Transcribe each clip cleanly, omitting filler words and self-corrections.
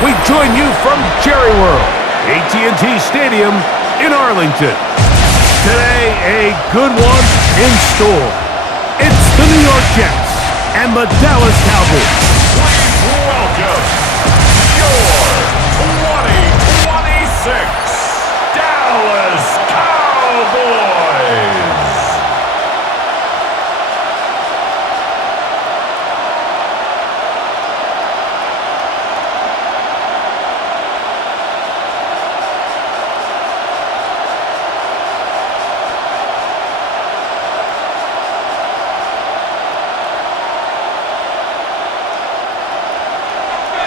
We join you from Jerry World, AT&T Stadium in Arlington. Today, a good one in store. It's the New York Jets and the Dallas Cowboys. Please welcome your 2026 Dallas Cowboys.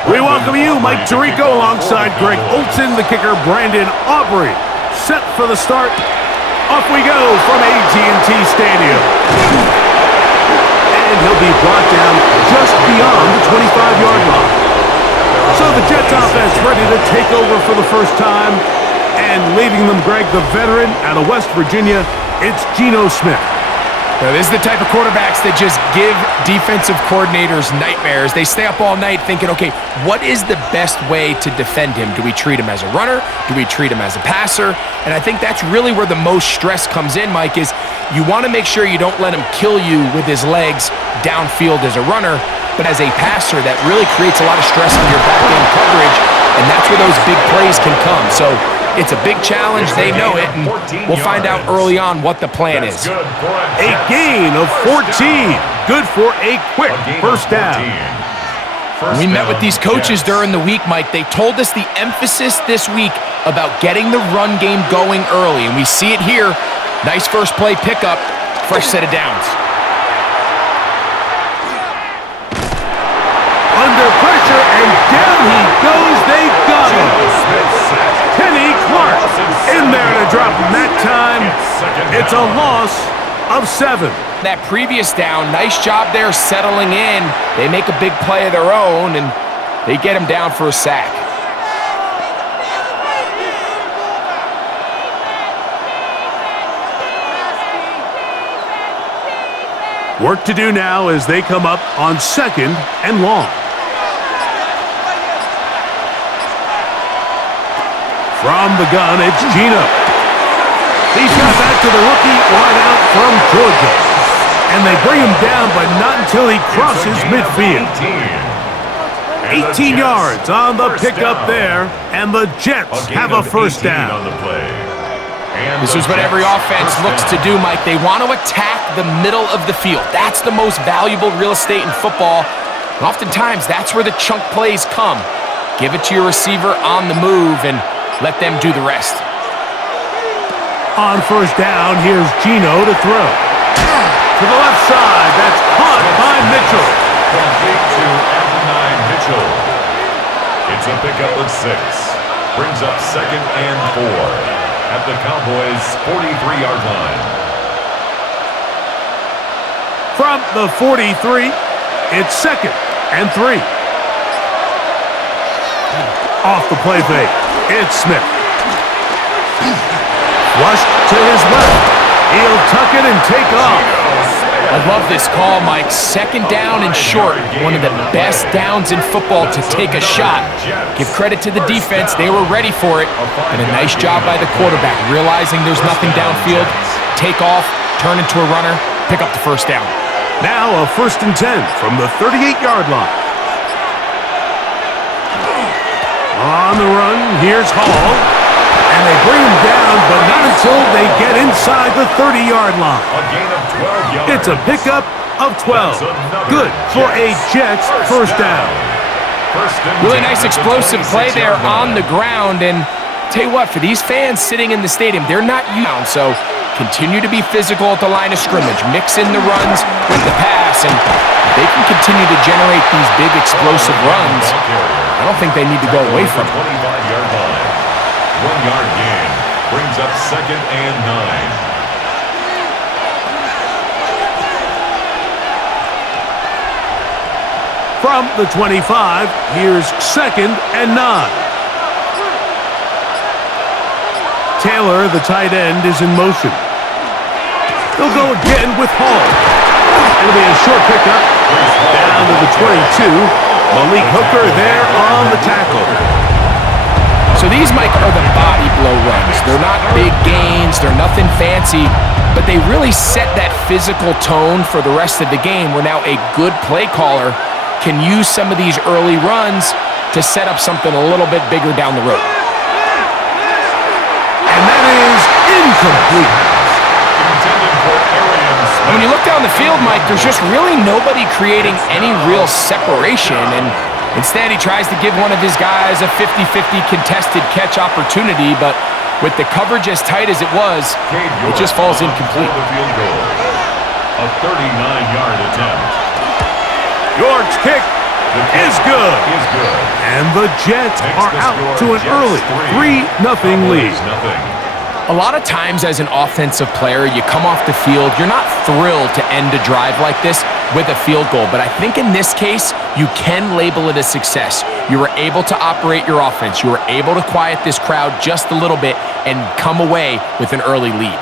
We welcome you, Mike Tirico, alongside Greg Olson, the kicker, Brandon Aubrey. Set for the start. Off we go from AT&T Stadium. And he'll be brought down just beyond the 25-yard line. So the Jets offense ready to take over for the first time. And leading them, Greg, the veteran out of West Virginia, it's Geno Smith. Now, this is the type of quarterbacks that just give defensive coordinators nightmares. They stay up all night thinking, okay, what is the best way to defend him? Do we treat him as a runner? Do we treat him as a passer? And I think that's really where the most stress comes in, Mike, is you want to make sure you don't let him kill you with his legs downfield as a runner, but as a passer, that really creates a lot of stress on your back-end coverage, and that's where those big plays can come. So it's a big challenge. They know it, and we'll find out early on what the plan is. A gain of 14. Good for a quick first down. We met with these coaches during the week, Mike. They told us the emphasis this week about getting the run game going early, and we see it here. Nice first play pickup, fresh set of downs. Under pressure, and down he goes. They got him. Kenny Clark in there to drop him that time. It's a loss of 7. That previous down, nice job there settling in. They make a big play of their own, and they get him down for a sack. Work to do now as they come up on 2nd and long. From the gun, it's Geno. He's got back to the rookie wideout from Georgia. And they bring him down, but not until he crosses midfield. 18 yards on the pickup there, and the Jets have a first down. This is what every offense looks to do, Mike. They want to attack the middle of the field. That's the most valuable real estate in football. And oftentimes, that's where the chunk plays come. Give it to your receiver on the move and let them do the rest. On first down, here's Geno to throw. To the left side, that's caught by Mitchell. Complete to Adonai Mitchell. It's a pickup of 6. Brings up 2nd and 4 at the Cowboys' 43-yard line. From the 43, it's 2nd and 3. Off the play fake, it's Smith. Flushed to his left. He'll tuck it and take off. I love this call, Mike. 2nd down and short. One of the best downs in football to take a shot. Give credit to the defense. They were ready for it. And a nice job by the quarterback, realizing there's nothing downfield. Take off, turn into a runner, pick up the first down. Now a 1st and 10 from the 38-yard line. On the run, here's Hall. And they bring him down, but not until they get inside the 30-yard line. A gain of 12 yards. It's a pickup of 12. Good for a Jets first down. Really nice explosive play there on the ground. And tell you what, for these fans sitting in the stadium, they're not used. So continue to be physical at the line of scrimmage. Mix in the runs with the pass. And they can continue to generate these big explosive runs. I don't think they need to go away from it. 25-yard line. 1-yard gain. Brings up 2nd and 9. From the 25, here's 2nd and 9. Taylor, the tight end, is in motion. They'll go again with Hall. It'll be a short pickup Down to the 22. Malik Hooker there on the tackle. So these, Mike, are the body blow runs. They're not big gains. They're nothing fancy. But they really set that physical tone for the rest of the game where now a good play caller can use some of these early runs to set up something a little bit bigger down the road. And that is incomplete. When you look down the field, Mike, there's just really nobody creating any real separation. And instead, he tries to give one of his guys a 50-50 contested catch opportunity, but with the coverage as tight as it was, it just falls incomplete. A 39-yard attempt. York's kick is good. And the Jets are out to an early 3-0 lead. A lot of times as an offensive player, you come off the field, you're not thrilled to end a drive like this with a field goal. But I think in this case, you can label it a success. You were able to operate your offense. You were able to quiet this crowd just a little bit and come away with an early lead.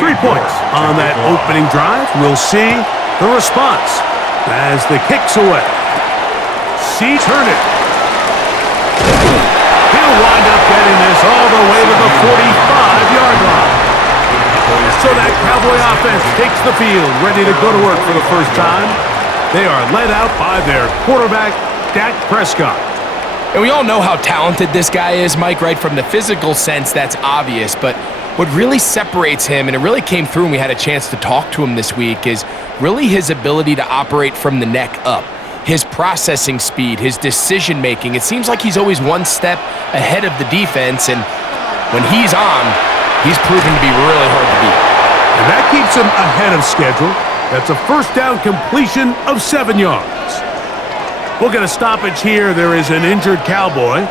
Three points on that opening drive. We'll see the response as the kick's away. Turn it. He'll wind up getting this all the way to the 45-yard line. So that Cowboy offense takes the field, ready to go to work for the first time. They are led out by their quarterback, Dak Prescott. And we all know how talented this guy is, Mike, right? From the physical sense, that's obvious. But what really separates him, and it really came through when we had a chance to talk to him this week, is really his ability to operate from the neck up. His processing speed, his decision-making. It seems like he's always one step ahead of the defense, and when he's on, he's proven to be really hard to beat. And that keeps him ahead of schedule. That's a first down completion of 7 yards. We'll get a stoppage here. There is an injured Cowboy,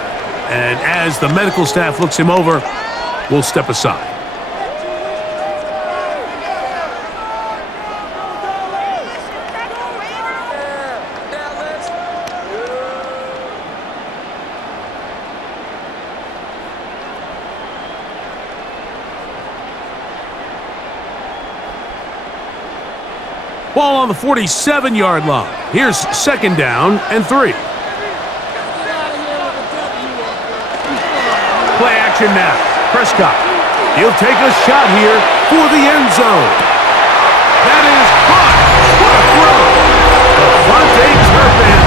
and as the medical staff looks him over, we'll step aside. Ball on the 47-yard line. Here's second down and 3. Play action now. Prescott. He'll take a shot here for the end zone. That is caught. What a throw. Devontae Turpin.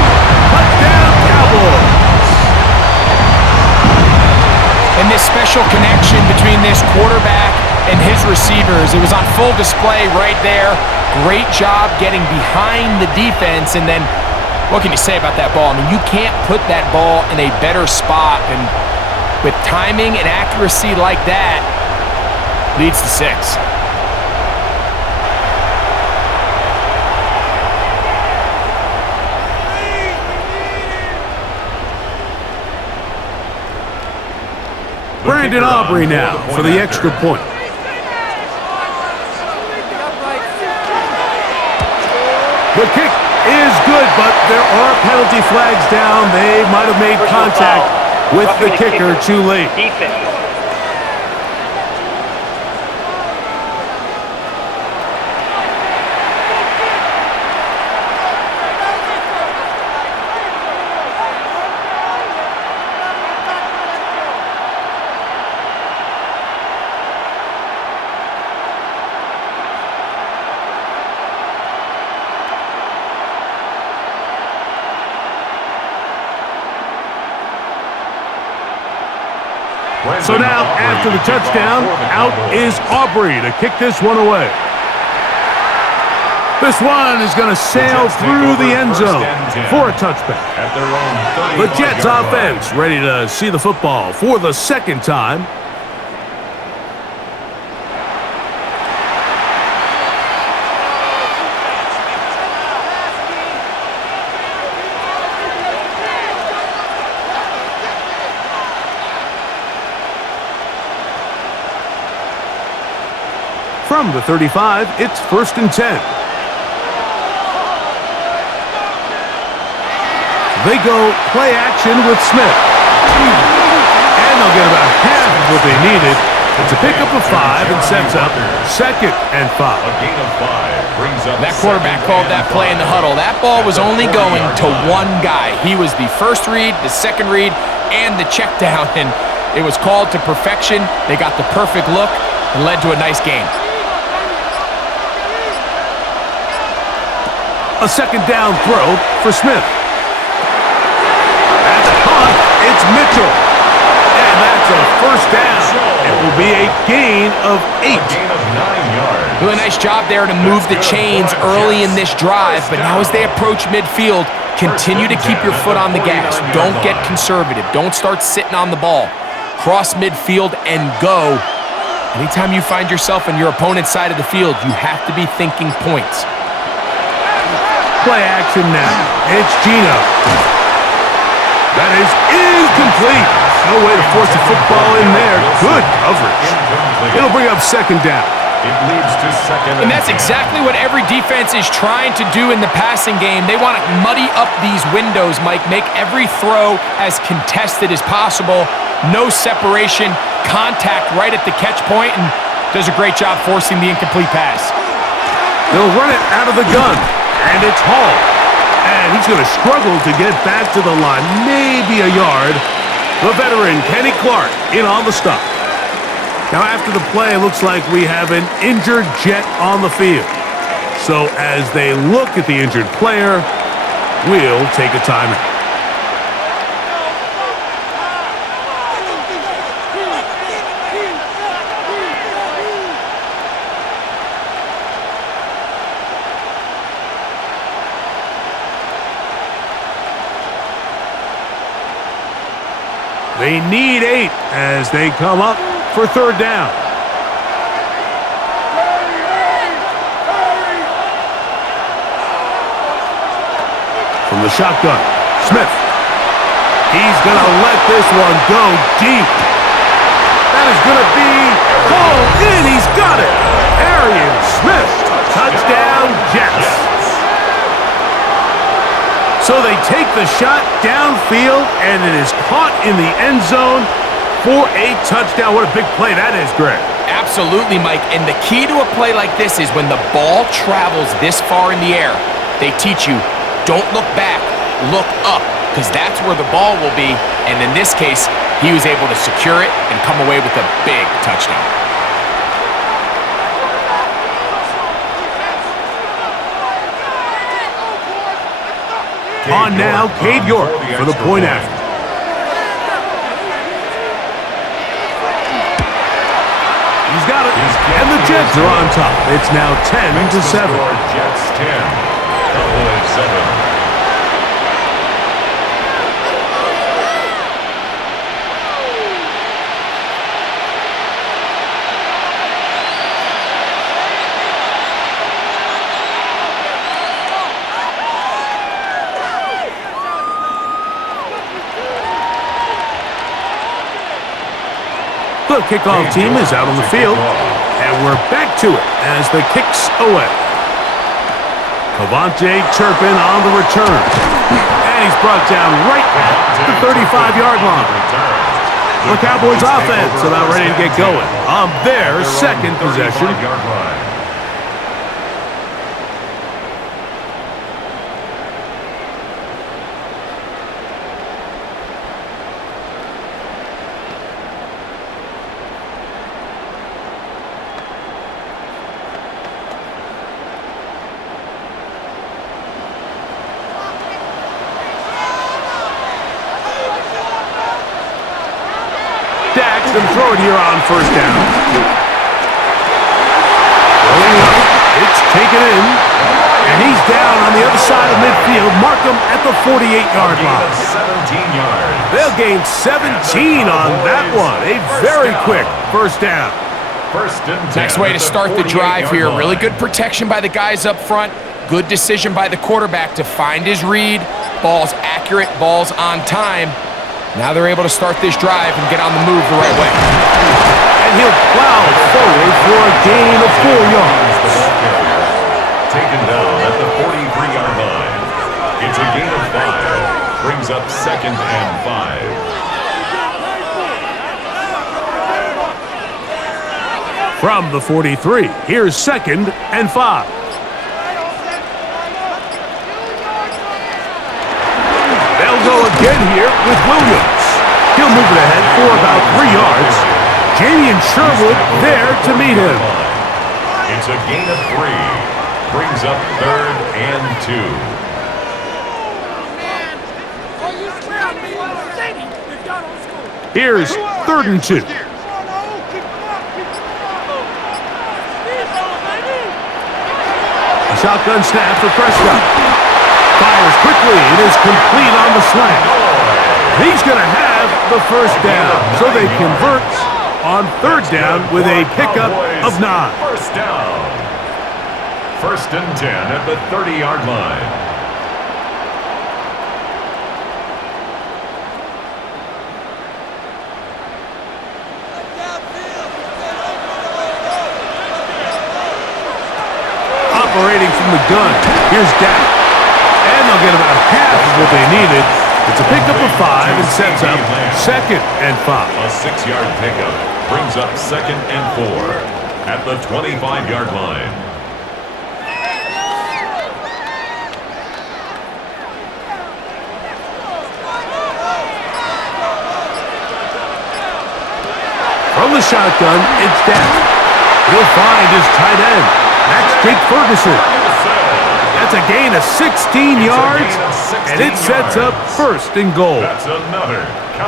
Touchdown, Cowboys. And this special connection between this quarterback and his receivers, it was on full display right there. Great job getting behind the defense, and then what can you say about that ball? I mean, you can't put that ball in a better spot, and with timing and accuracy like that, leads to 6. Brandon Aubrey now for the extra point. The kick is good, but there are penalty flags down. They might have made contact with the kicker too late. So now, after the touchdown, out is Aubrey to kick this one away. This one is going to sail through the end zone for a touchback. The Jets offense ready to see the football for the second time. From the 35, it's 1st and 10. They go play action with Smith. And they'll get about half of what they needed It's a pickup of 5 and sets up 2nd and 5. A gain of 5 brings up That quarterback called that play in the huddle. That ball was only going to one guy. He was the first read, the second read, and the check down, and it was called to perfection. They got the perfect look and led to a nice game. A 2nd down throw for Smith. That's caught. It's Mitchell. And that's a 1st down. It will be a gain of 8. A gain of 9 yards. Doing a nice job there to move the chains early in this drive, but now as they approach midfield, continue to keep your foot on the gas. Don't get conservative. Don't start sitting on the ball. Cross midfield and go. Anytime you find yourself on your opponent's side of the field, you have to be thinking points. Play action now. It's Gino. That is incomplete. No way to force the football in there. Good coverage. It'll bring up 2nd down. It leads to 2nd And that's exactly what every defense is trying to do in the passing game. They want to muddy up these windows, Mike, make every throw as contested as possible. No separation, contact right at the catch point, and does a great job forcing the incomplete pass. They'll run it out of the gun, and it's Hall. And he's going to struggle to get back to the line, maybe a yard. The veteran, Kenny Clark, in on the stop. Now, after the play, it looks like we have an injured Jet on the field. So as they look at the injured player, we'll take a timeout. They need 8 as they come up for 3rd down. From the shotgun, Smith. He's going to let this one go deep. That is going to be called in. He's got it. Arian Smith. Touchdown, Jets. So they take the shot downfield, and it is caught in the end zone for a touchdown. What a big play that is, Greg. Absolutely, Mike. And the key to a play like this is when the ball travels this far in the air, they teach you, don't look back, look up, because that's where the ball will be. And in this case, he was able to secure it and come away with a big touchdown. On now, Cade York for the point after. He's got it, and the Jets are on top. It's now 10-7. Jets 10, Cowboys 7. The kickoff team is out on the field, and we're back to it as the kick's away. Cavante Turpin on the return, and he's brought down right at the 35-yard line. The Cowboys offense about ready to get going on their 2nd possession. Going to throw it here on 1st down. Rolling up. It's taken in. And he's down on the other side of midfield. Mark him at the 48-yard line. 17 yards. They'll gain 17 on that one. A very quick 1st down. Next way to start the drive here. Really good protection by the guys up front. Good decision by the quarterback to find his read. Ball's accurate. Ball's on time. Now they're able to start this drive and get on the move the right way. And he'll plow forward for a gain of 4 yards. Taken down at the 43-yard line. It's a gain of 5. Brings up 2nd and 5. From the 43, here's 2nd and 5. They'll go again here with Williams. He'll move it ahead for about 3 yards. Jamie and Sherwood there to meet him. It's a gain of 3. Brings up 3rd and 2. Here's 3rd and 2. A shotgun snap for Prescott. Fires quickly and is complete on the slant. He's going to have the first down, so they convert on 3rd down with a pickup of 9. First down. 1st and 10 at the 30-yard line. Operating from the gun, here's Dak. And they'll get about half of what they needed. It's a pickup of 5 and sets up 2nd and 5. A 6-yard pickup brings up 2nd and 4 at the 25-yard line. From the shotgun, it's Dak. He'll find his tight end. That's Jake Ferguson. That's a gain of 16 yards, and it sets up 1st and goal. That's another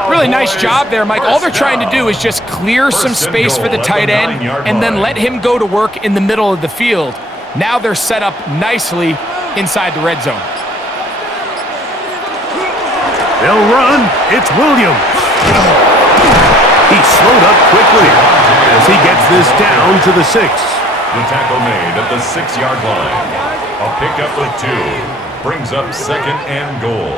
Really nice job there, Mike. All they're trying to do is just clear some space for the tight end and then let him go to work in the middle of the field. Now they're set up nicely inside the red zone. They'll run. It's Williams. He slowed up quickly as he gets this down to the 6. The tackle made at the 6-yard line. A pickup of 2 brings up 2nd and goal.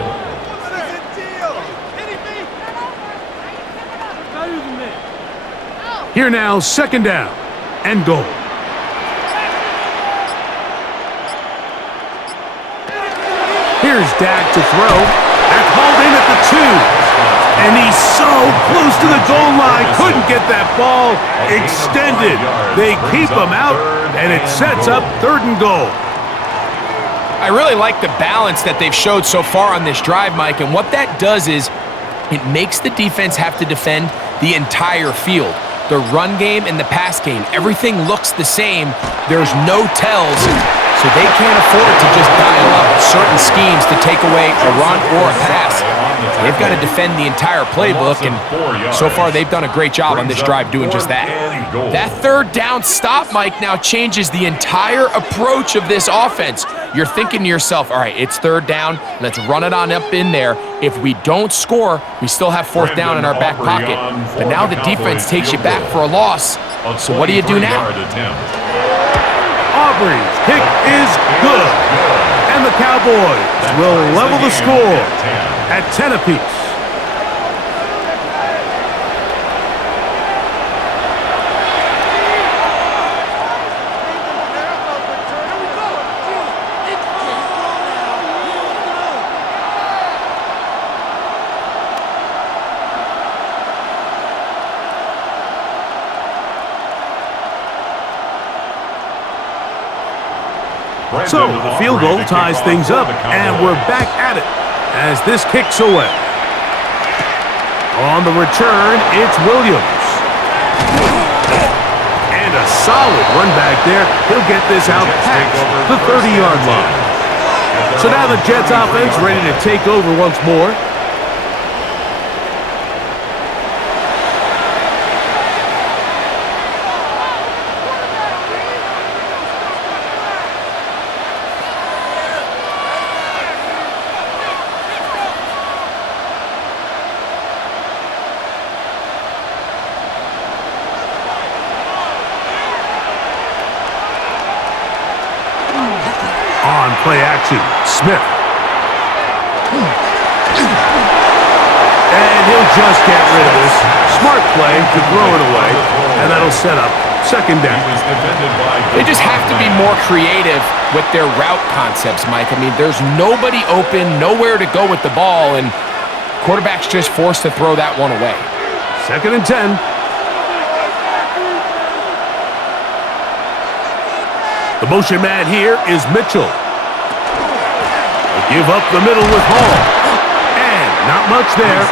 Here now, 2nd down and goal. Here's Dak to throw. Dak hauled in at the 2. And he's so close to the goal line. Couldn't get that ball extended. They keep him out, and it sets up 3rd and goal. I really like the balance that they've showed so far on this drive, Mike, and what that does is it makes the defense have to defend the entire field. The run game and the pass game, everything looks the same. There's no tells, so they can't afford to just dial up certain schemes to take away a run or a pass. They've got to defend the entire playbook, and so far they've done a great job on this drive doing just that. That 3rd down stop, Mike, now changes the entire approach of this offense. You're thinking to yourself, all right, it's 3rd down. Let's run it on up in there. If we don't score, we still have 4th down in our back pocket. But now the defense takes you back for a loss. So what do you do now? Aubrey's kick is good. And the Cowboys will level the score at 10 apiece. So the field goal ties things up, and we're back at it as this kicks away. On the return, it's Williams. And a solid run back there. He'll get this out past the 30-yard line. So now the Jets offense ready to take over once more. On play action, Smith. And he'll just get rid of this. Smart play to throw it away, and that'll set up 2nd down. They just have to be more creative with their route concepts, Mike. I mean, there's nobody open, nowhere to go with the ball, and quarterback's just forced to throw that one away. 2nd and 10. The motion man here is Mitchell. They give up the middle with Hall. And not much there.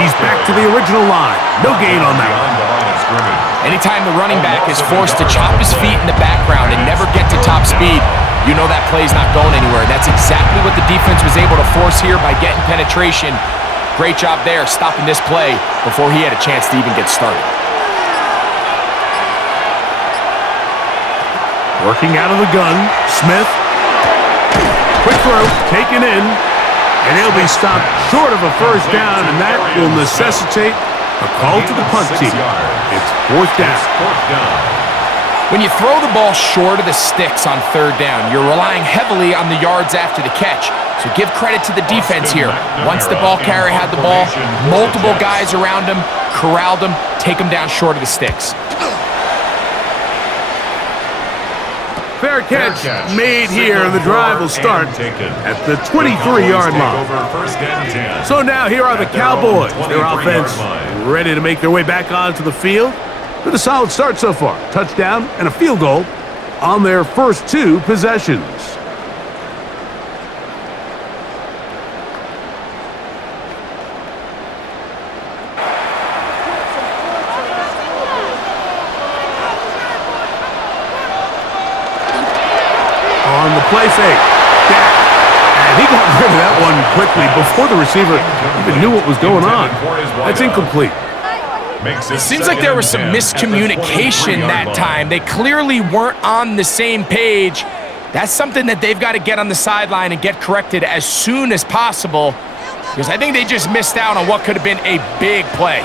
He's back to the original line. No gain on that one. Anytime the running back is forced to chop his feet in the background and never get to top speed, you know that play's not going anywhere. That's exactly what the defense was able to force here by getting penetration. Great job there, stopping this play before he had a chance to even get started. Working out of the gun, Smith. Quick throw, taken in, and he'll be stopped short of a first down, and that will necessitate a call to the punt team. It's fourth down. When you throw the ball short of the sticks on third down, you're relying heavily on the yards after the catch. So give credit to the defense here. Once the ball carrier had the ball, multiple guys around him, corralled him, take him down short of the sticks. Fair catch made here, and the drive will start at the 23-yard line. So now here are the Cowboys. Their offense ready to make their way back onto the field. With a solid start so far. Touchdown and a field goal on their first two possessions. On the play fake, Dak, and he got rid of that one quickly before the receiver even knew what was going on. That's incomplete. It seems like there was some miscommunication that time. They clearly weren't on the same page. That's something that they've got to get on the sideline and get corrected as soon as possible, because I think they just missed out on what could have been a big play.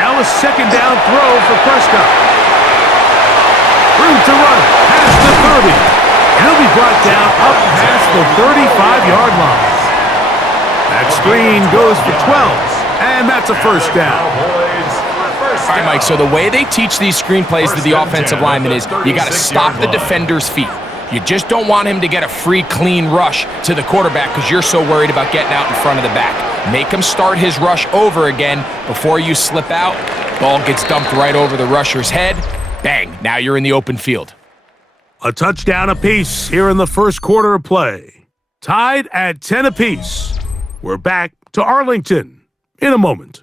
Now a second down throw for Prescott. Room to run past the 30. And he'll be brought down up past the 35-yard line. That screen goes for 12. And that's a first down. All right, Mike, so the way they teach these screenplays to the offensive lineman is you got to stop the defender's feet. You just don't want him to get a free, clean rush to the quarterback because you're so worried about getting out in front of the back. Make him start his rush over again before you slip out. Ball gets dumped right over the rusher's head. Bang, now you're in the open field. A touchdown apiece here in the first quarter of play. Tied at 10 apiece. We're back to Arlington in a moment.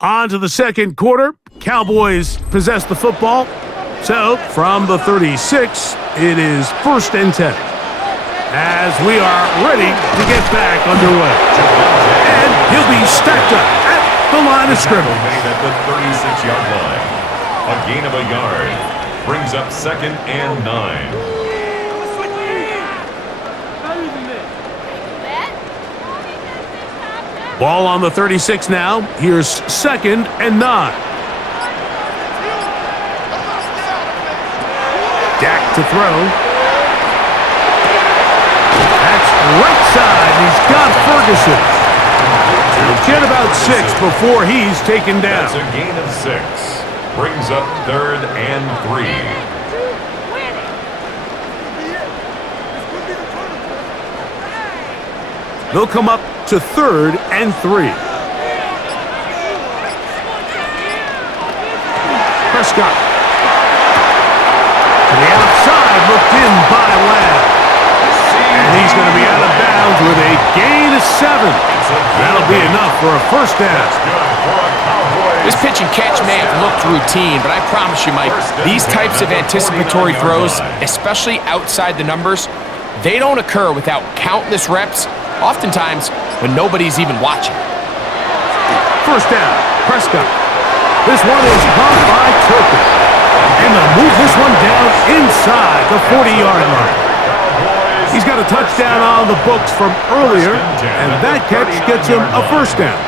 On to the second quarter. Cowboys possess the football. So, from the 36, it is first and 10. As we are ready to get back underway. And he'll be stacked up at the line of scrimmage. At the 36-yard line. A gain of a yard. Brings up second and 9. Ball on the 36 now. Here's second and 9. Dak to throw. That's right side. He's got Ferguson. He'll get about 6 before he's taken down. That's a gain of 6. Brings up third and 3. They'll come up to third and 3. Prescott. To the outside, looked in by Lamb. And he's going to be out of bounds with a gain of 7. That'll be enough for a first down. This pitch and catch may have looked routine, but I promise you, Mike, these types of anticipatory throws, especially outside the numbers, they don't occur without countless reps, oftentimes when nobody's even watching. First down, Prescott. This one is caught by Turpin. And they'll move this one down inside the 40-yard line. He's got a touchdown on the books from earlier, and that catch gets him a first down.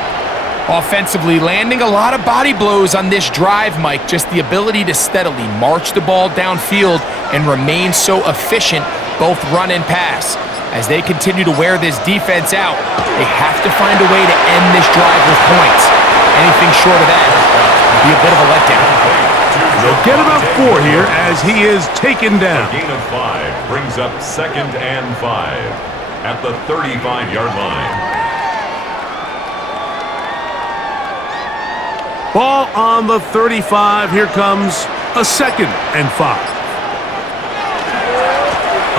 Offensively, landing a lot of body blows on this drive, Mike. Just the ability to steadily march the ball downfield and remain so efficient, both run and pass. As they continue to wear this defense out, they have to find a way to end this drive with points. Anything short of that would be a bit of a letdown. They'll get about 4 here as he is taken down. A gain of 5 brings up second and 5. at the 35-yard line. Ball on the 35. Here comes a 2nd and 5.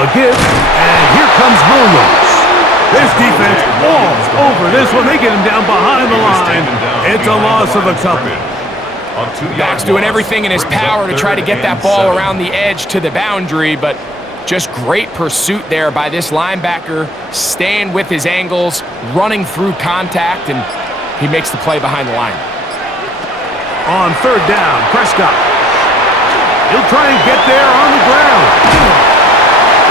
A give, and here comes Williams. This defense all over this one. They get him down behind the line. It's a loss of a couple. Backs doing everything in his power to try to get that ball around the edge to the boundary, but just great pursuit there by this linebacker, staying with his angles, running through contact, and he makes the play behind the line. On 3rd down, Prescott. He'll try and get there on the ground.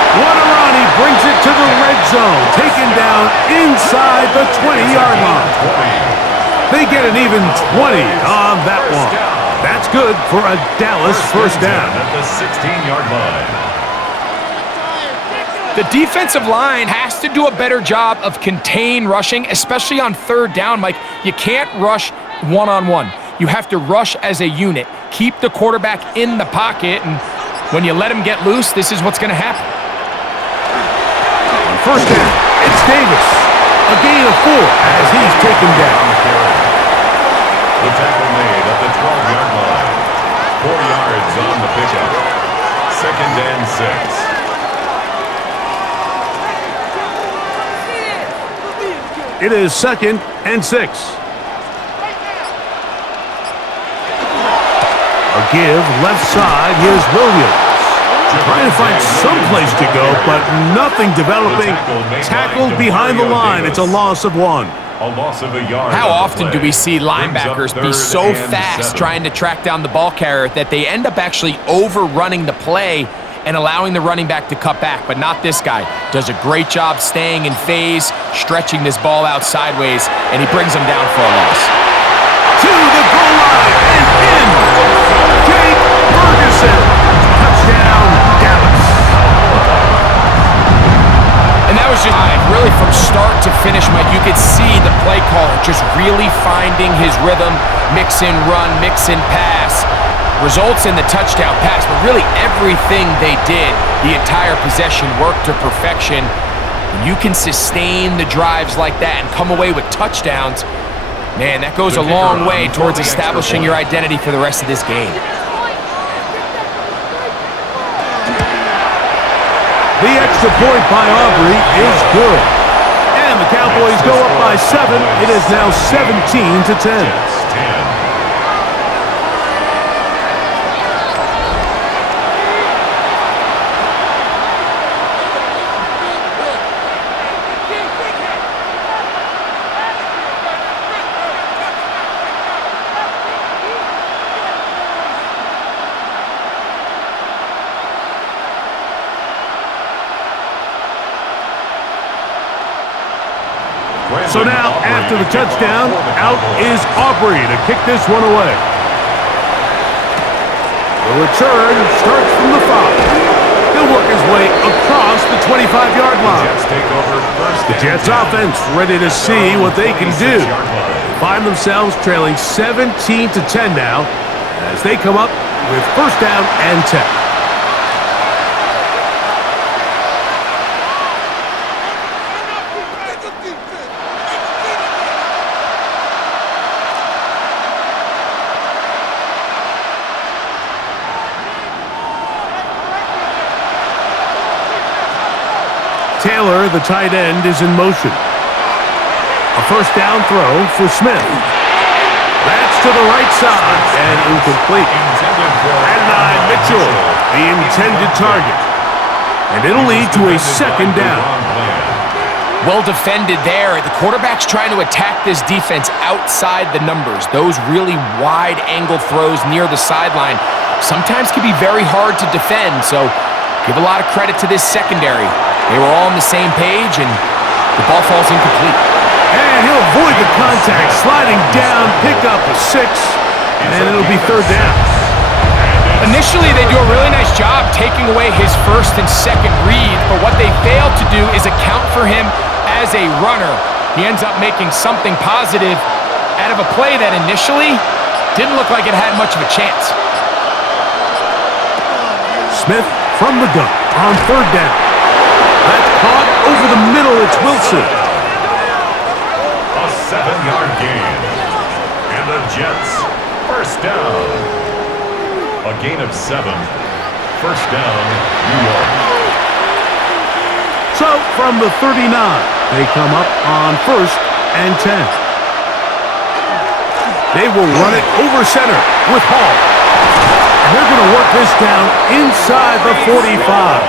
What a run. He brings it to the red zone. Taken down inside the 20-yard line. They get an even 20 on that one. That's good for a Dallas first down. At the 16-yard line. The defensive line has to do a better job of contain rushing, especially on 3rd down, Mike. You can't rush one-on-one. You have to rush as a unit. Keep the quarterback in the pocket, and when you let him get loose, this is what's going to happen. First down, it's Davis. A gain of 4 as he's taken down. The tackle made at the 12-yard line. 4 yards on the pickup. 2nd and 6. It is 2nd and 6. A give, left side, here's Williams. Trying to find some place to go, but nothing developing. Tackled behind the line. It's a loss of 1. A loss of a yard. How often play. do we see linebackers be so fast 7. trying to track down the ball carrier that they end up actually overrunning the play and allowing the running back to cut back? But not this guy. Does a great job staying in phase, stretching this ball out sideways, and he brings them down for a loss. To the goal line and in. Jake Ferguson. Touchdown, Dallas. And that was just really from start to finish, Mike. You could see the play caller just really finding his rhythm, mix and run, mix and pass. Results in the touchdown pass, but really everything they did, the entire possession worked to perfection. When you can sustain the drives like that and come away with touchdowns, man, that goes a long way towards establishing your identity for the rest of this game. The extra point by Aubrey is good. And the Cowboys go up by 7. It is now 17-10. So now, after the touchdown, out is Aubrey to kick this one away. The return starts from the 5. He'll work his way across the 25-yard line. The Jets offense ready to see what they can do. They find themselves trailing 17-10 now as they come up with first down and 10. Taylor, the tight end, is in motion. A first down throw for Smith. That's to the right side and incomplete. Adonai Mitchell, the intended target. And it'll lead to a second down. Well defended there. The quarterback's trying to attack this defense outside the numbers. Those really wide angle throws near the sideline sometimes can be very hard to defend, so give a lot of credit to this secondary. They were all on the same page, and the ball falls incomplete. And he'll avoid the contact, sliding down, pick up a 6, and it'll be third down. Initially, they do a really nice job taking away his first and second read, but what they failed to do is account for him as a runner. He ends up making something positive out of a play that initially didn't look like it had much of a chance. Smith from the gun on third down. That's caught over the middle, it's Wilson. A 7-yard gain. And the Jets, first down. A gain of 7. First down, New York. So, from the 39, they come up on 1st and 10. They will run it over center with Hall. And they're going to work this down inside the 45.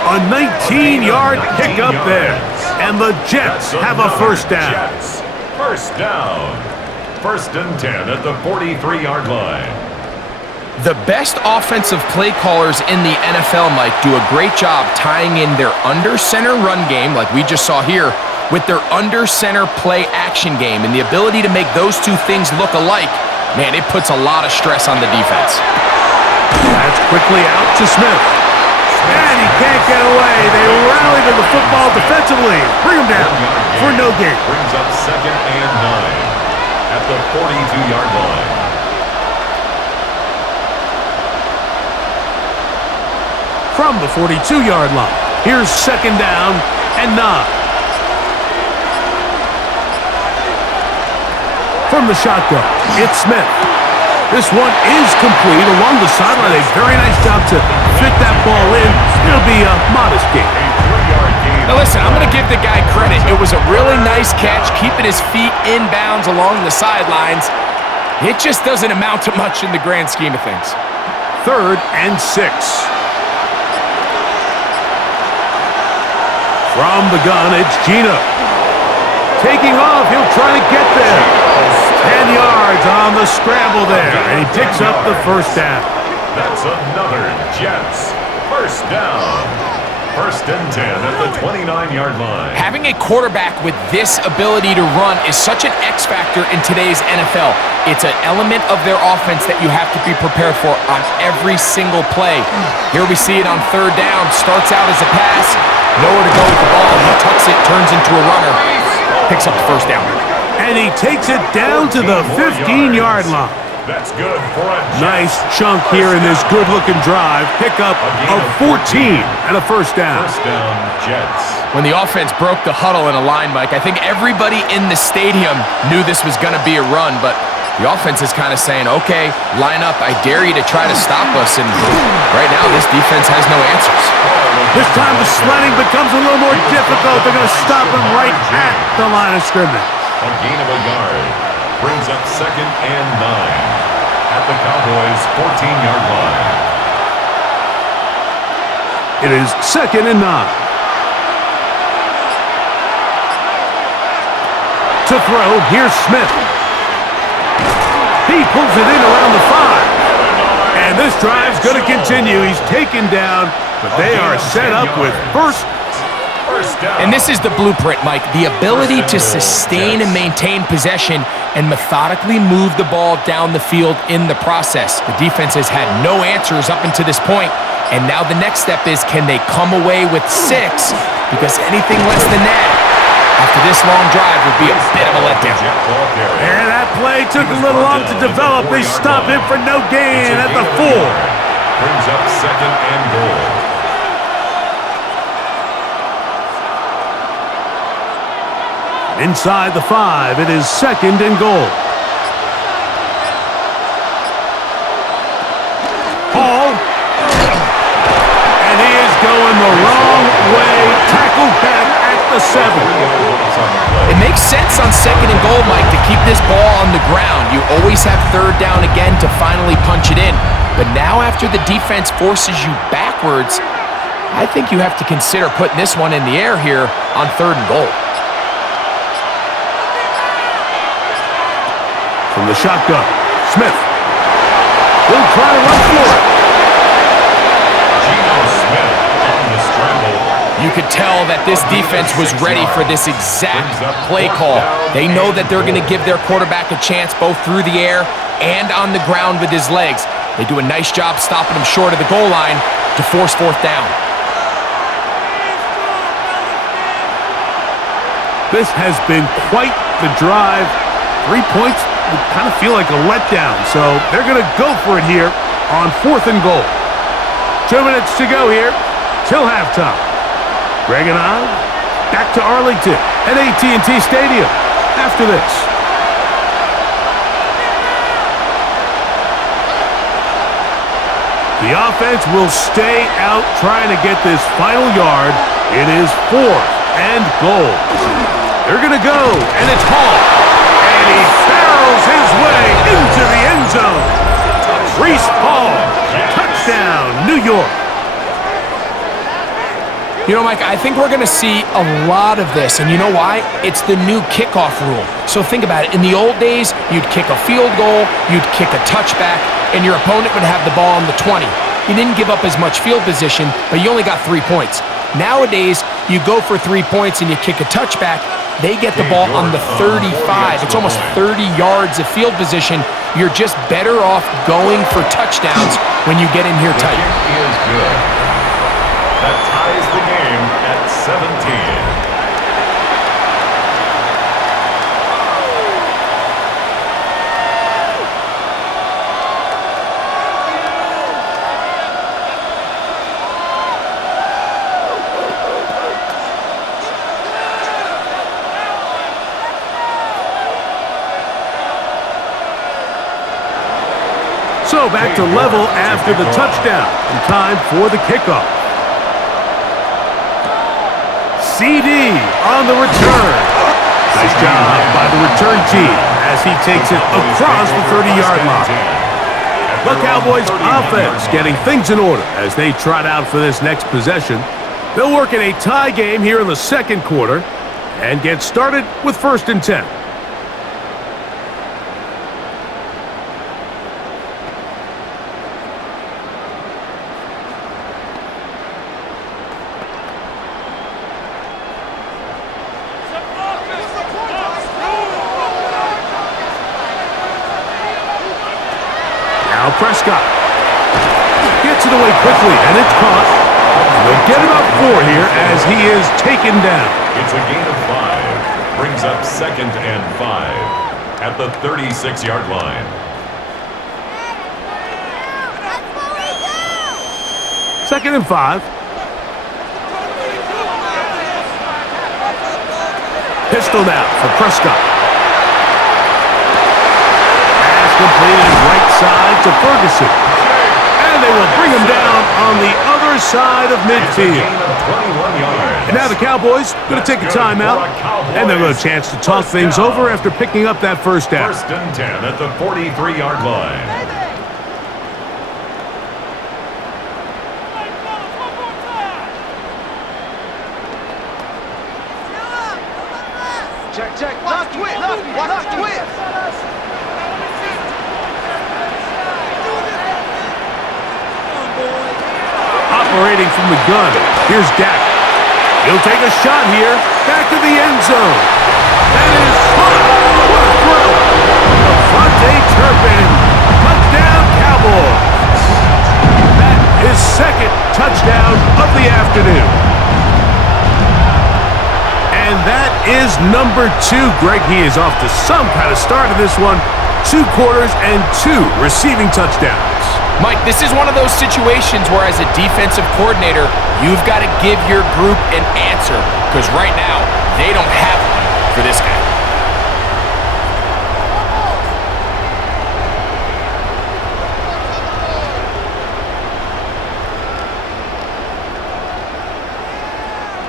A 19-yard pickup there. And the Jets have a first down. Jets, first down. 1st and 10 at the 43-yard line. The best offensive play callers in the NFL, Mike, do a great job tying in their under-center run game, like we just saw here, with their under-center play action game. And the ability to make those two things look alike, man, it puts a lot of stress on the defense. That's quickly out to Smith. And he can't get away. They rally to the football defensively. Bring him down for no gain. Brings up 2nd and 9 at the 42-yard line. From the 42-yard line, here's 2nd down and 9. From the shotgun, it's Smith. This one is complete along the sideline. A very nice job to fit that ball in. It'll be a modest gain. Now listen, I'm going to give the guy credit. It was a really nice catch, keeping his feet inbounds along the sidelines. It just doesn't amount to much in the grand scheme of things. 3rd and 6. From the gun, it's Gino. Taking off, he'll try to get there. 10 yards on the scramble there, and he picks up the first down. That's another Jets first down. 1st and 10 at the 29-yard line. Having a quarterback with this ability to run is such an X factor in today's NFL. It's an element of their offense that you have to be prepared for on every single play. Here we see it on 3rd down. Starts out as a pass. Nowhere to go with the ball. He tucks it, turns into a runner. Picks up the first down. And he takes it down to the 15-yard line. That's good for a Jets. Nice chunk here in this good-looking drive. Pickup of 14 and a first down. First down, Jets. When the offense broke the huddle in a line, Mike, I think everybody in the stadium knew this was going to be a run, but the offense is kind of saying, okay, line up. I dare you to try to stop us. And right now, this defense has no answers. This time the sledding becomes a little more difficult. They're going to stop him right at the line of scrimmage. A gain of a yard brings up 2nd and 9 at the Cowboys' 14-yard line. It is 2nd and 9. To throw, here's Smith. He pulls it in around the 5. And this drive's going to continue. He's taken down, but they are set up with first. And this is the blueprint, Mike. The ability to sustain and maintain possession and methodically move the ball down the field in the process. The defense has had no answers up until this point, and now the next step is, can they come away with 6? Because anything less than that after this long drive would be a bit of a letdown. And that play took a little long to develop. They stop him for no gain at the 4. Brings up 2nd and goal. Inside the 5, it is 2nd and goal. Hall. And he is going the wrong way. Tackled back at the 7. It makes sense on 2nd and goal, Mike, to keep this ball on the ground. You always have 3rd down again to finally punch it in. But now after the defense forces you backwards, I think you have to consider putting this one in the air here on 3rd and goal. From the shotgun, Smith. He'll try to run for it. Geno Smith on the scramble. You could tell that this defense was ready for this exact play call. They know that they're going to give their quarterback a chance both through the air and on the ground with his legs. They do a nice job stopping him short of the goal line to force 4th down. This has been quite the drive. 3 points would kind of feel like a letdown, so they're going to go for it here on 4th and goal. 2 minutes to go here till halftime. Greg and I, back to Arlington at AT&T Stadium after this. The offense will stay out trying to get this final yard. It is 4th and goal. They're going to go, and it's Hall. And he barrels his way into the end zone. Reese Hall, touchdown, New York. You know, Mike, I think we're going to see a lot of this, and you know why? It's the new kickoff rule. So think about it. In the old days, you'd kick a field goal, you'd kick a touchback, and your opponent would have the ball on the 20. You didn't give up as much field position, but you only got 3 points. Nowadays, you go for 3 points and you kick a touchback, they get the ball on the 35. It's almost 30 yards of field position. You're just better off going for touchdowns when you get in here tight. The kick is good. That ties the game at 17. So back to level after the touchdown, and time for the kickoff. CD on the return. Nice job by the return team as he takes it across the 30-yard line. The Cowboys offense getting things in order as they trot out for this next possession. They'll work in a tie game here in the second quarter and get started with 1st and 10. Now Prescott gets it away quickly, and it's caught. They'll get about 4 here as he is taken down. It's a gain of 5. Brings up 2nd and 5 at the 36-yard line. Second and 5. Pistol now for Prescott. Completed right side to Ferguson. And they will bring him down on the other side of midfield. And now the Cowboys going to take a timeout, and they'll have a chance to talk things over after picking up that first down. 1st and 10 at the 43-yard line. Check. Lock twist. Operating from the gun, here's Dak. He'll take a shot here, back to the end zone. That is caught. What a throw. Devontae Turpin. Touchdown, Cowboys. That is 2nd touchdown of the afternoon. And that is number 2. Greg, he is off to some kind of start of this one. 2 quarters and 2 receiving touchdowns. Mike, this is one of those situations where as a defensive coordinator, you've got to give your group an answer because right now, they don't have one for this guy.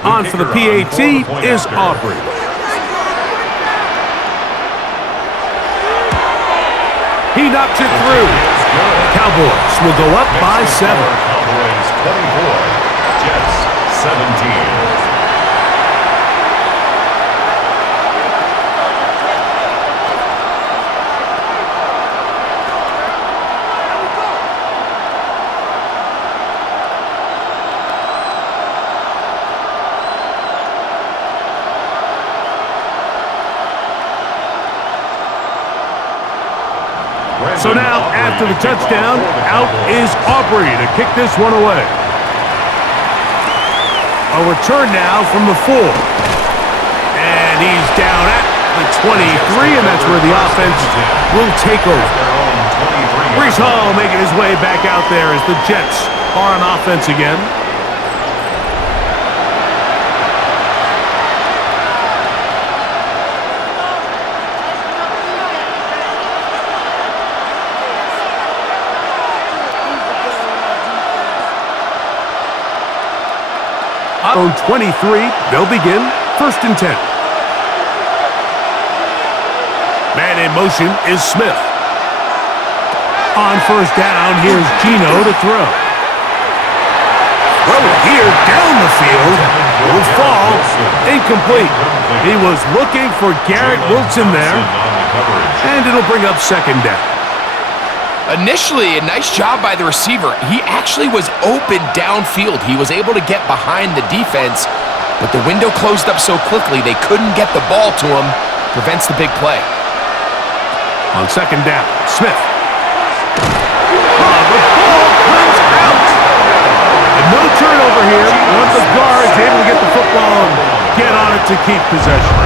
On for the PAT is Aubrey. He knocks it through. Cowboys will go up by 7. Cowboys 24, Jets 17. So now, after the touchdown, out is Aubrey to kick this one away. A return now from the 4. And he's down at the 23, and that's where the offense will take over. Breece Hall making his way back out there as the Jets are on offense again. On 23, they'll begin 1st and 10. Man in motion is Smith. On 1st down, here's Gino to throw. Throw here down the field. Will fall. Incomplete. He was looking for Garrett Wilson there. And it'll bring up 2nd down. Initially, a nice job by the receiver. He actually was open downfield. He was able to get behind the defense, but the window closed up so quickly they couldn't get the ball to him. Prevents the big play. On 2nd down, Smith. The ball comes out. And no turnover here. Once the guard's able to get the football and get on it to keep possession.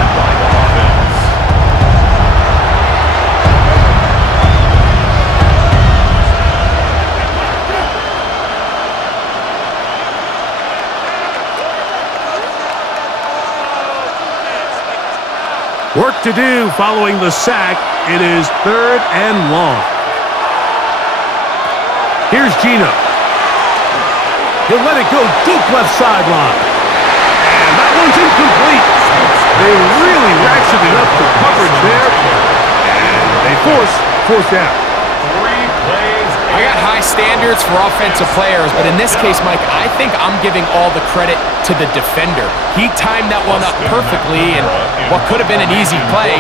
Work to do following the sack. It is 3rd and long. Here's Gino. He'll let it go deep left sideline. And that one's incomplete. They really ratcheted up the coverage there. And they force 4th down. 3 plays. I got high standards for offensive players, but in this case, Mike, I think I'm giving all the credit to the defender. He timed that one up perfectly, and what could have been an easy play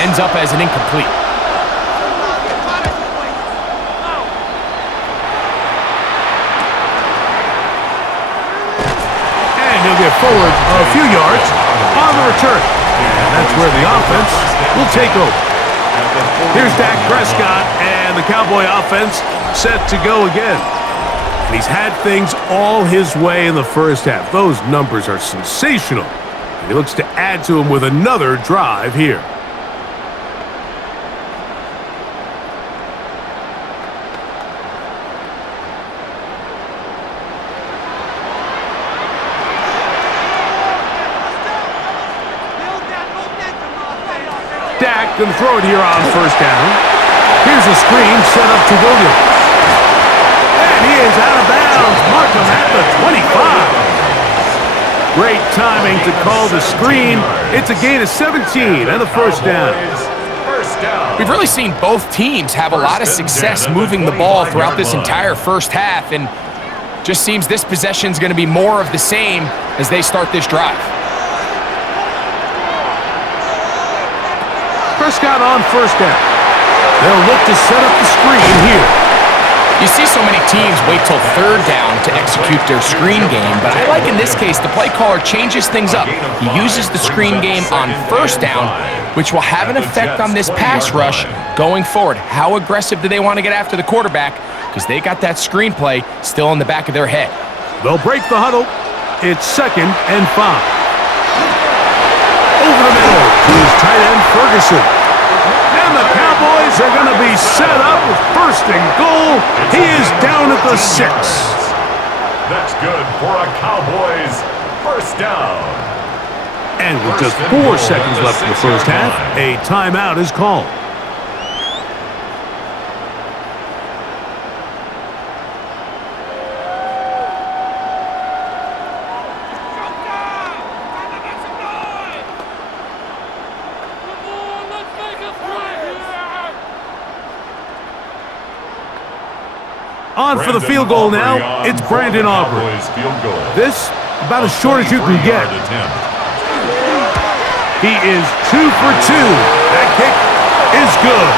ends up as an incomplete. And he'll get forward a few yards on the return. And that's where the offense will take over. Here's Dak Prescott, and the Cowboy offense set to go again. And he's had things all his way in the first half. Those numbers are sensational. And he looks to add to them with another drive here. Dak going to throw it here on 1st down. Here's a screen set up to Williams. And he is out of bounds. Mark him at the 25. Great timing to call the screen. It's a gain of 17 and a 1st down. We've really seen both teams have a lot of success moving the ball throughout this entire first half, and just seems this possession is going to be more of the same as they start this drive. Prescott on 1st down. They'll look to set up the screen here. You see so many teams wait till 3rd down to execute their screen game, but I like in this case the play caller changes things up. He uses the screen game on 1st down, which will have an effect on this pass rush going forward. How aggressive do they want to get after the quarterback? Because they got that screen play still in the back of their head. They'll break the huddle. It's 2nd and 5. Over the middle to his tight end, Ferguson. And the Cowboys are going to be set up with 1st and goal. He is down at the 6. That's good for a Cowboys 1st down. And with just 4 seconds left in the first half, a timeout is called. On for the field goal now, it's Brandon Aubrey. This, about as short as you can get. He is 2 for 2. That kick is good.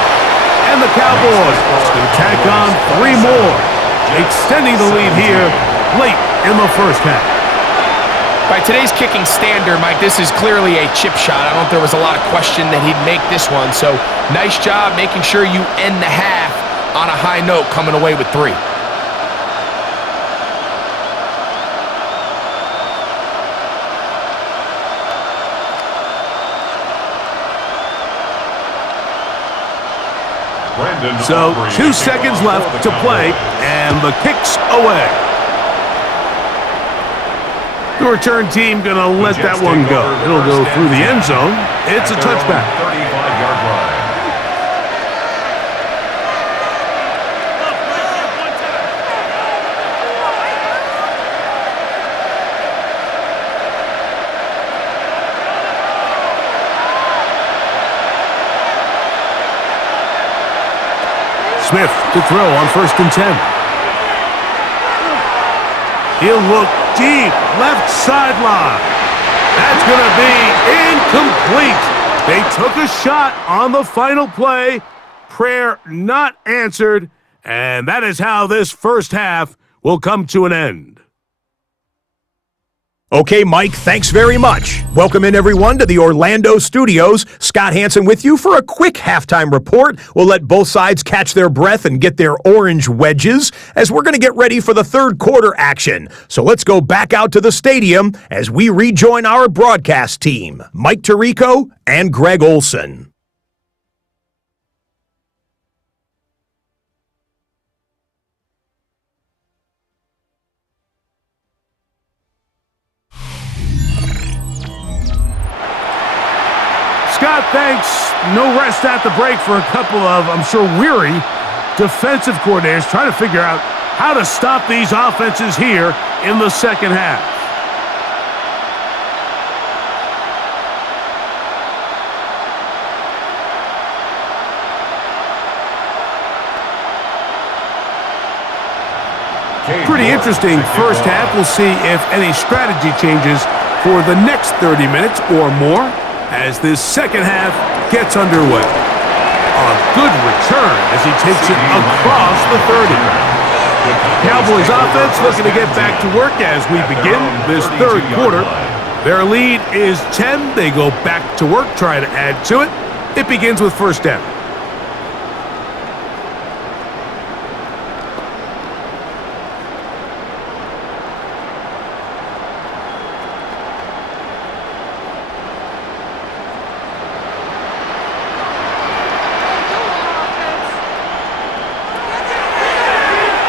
And the Cowboys will tack on 3 more, extending the lead here late in the first half. By today's kicking standard, Mike, this is clearly a chip shot. I don't think there was a lot of question that he'd make this one, so nice job making sure you end the half on a high note, coming away with 3. So 2 seconds left to play, and the kick's away. The return team going to let that one go. It'll go through the end zone. It's a touchback. 35-yard line. to throw on 1st and 10. He'll look deep, left sideline. That's going to be incomplete. They took a shot on the final play. Prayer not answered. And that is how this first half will come to an end. Okay, Mike, thanks very much. Welcome in, everyone, to the Orlando studios. Scott Hansen with you for a quick halftime report. We'll let both sides catch their breath and get their orange wedges as we're going to get ready for the third quarter action. So let's go back out to the stadium as we rejoin our broadcast team, Mike Tirico and Greg Olson. Scott, thanks. No rest at the break for a couple of, I'm sure, weary defensive coordinators trying to figure out how to stop these offenses here in the second half. Pretty interesting first half. We'll see if any strategy changes for the next 30 minutes or more as this second half gets underway. A good return as he takes it across the 30. Cowboys offense looking to get back to work as we begin this third quarter. Their lead is 10. They go back to work, try to add to it. It begins with 1st down.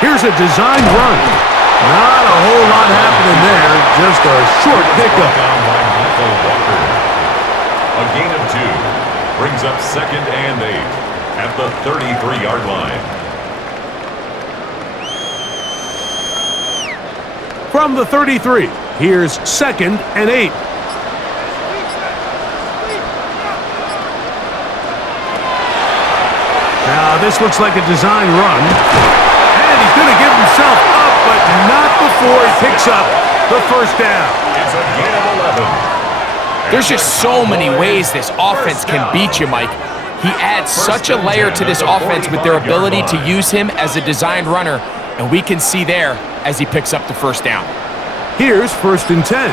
Here's a designed run. Not a whole lot happening there. Just a short pickup. A gain of 2 brings up 2nd and 8 at the 33-yard line. From the 33, here's 2nd and 8. Now this looks like a design run. He's going to give himself up, but not before he picks up the 1st down. It's a gain of 11. There's just so many ways this offense can beat you, Mike. He adds such a layer to this offense with their ability to use him as a designed runner, and we can see there as he picks up the 1st down. Here's 1st and 10.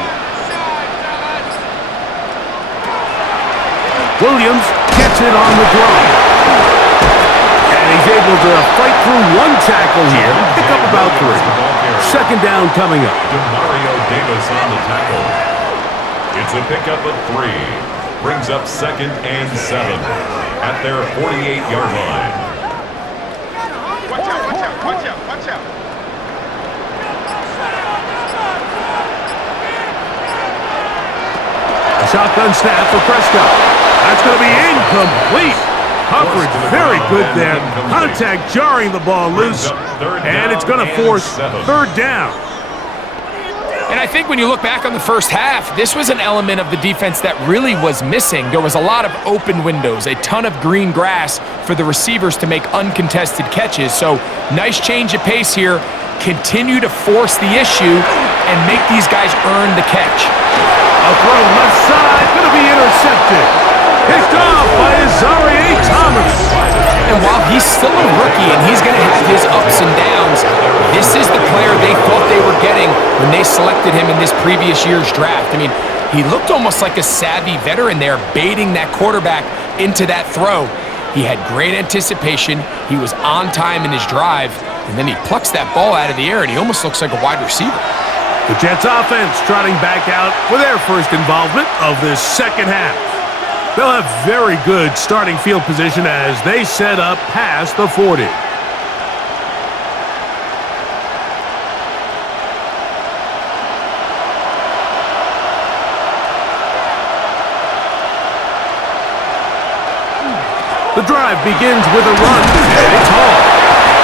Williams gets it on the draw. He's able to fight through one tackle here, pick up about 3. 2nd down coming up. Mario Davis on the tackle. It's a pickup of 3. Brings up 2nd and 7 at their 48-yard line. Watch out, watch out, watch out, watch out. A shotgun snap for Prescott. That's going to be incomplete. Coverage very good there. Contact jarring the ball loose, and it's going to force 3rd down. And I think when you look back on the first half, this was an element of the defense that really was missing. There was a lot of open windows, a ton of green grass for the receivers to make uncontested catches. So nice change of pace here. Continue to force the issue and make these guys earn the catch. A throw left side, going to be intercepted. Picked off by Azareye'h Thomas. And while he's still a rookie and he's going to have his ups and downs, this is the player they thought they were getting when they selected him in this previous year's draft. I mean, he looked almost like a savvy veteran there, baiting that quarterback into that throw. He had great anticipation. He was on time in his drive, and then he plucks that ball out of the air, and he almost looks like a wide receiver. The Jets offense trotting back out for their first involvement of this second half. They'll have very good starting field position as they set up past the 40. The drive begins with a run, and it's Hall.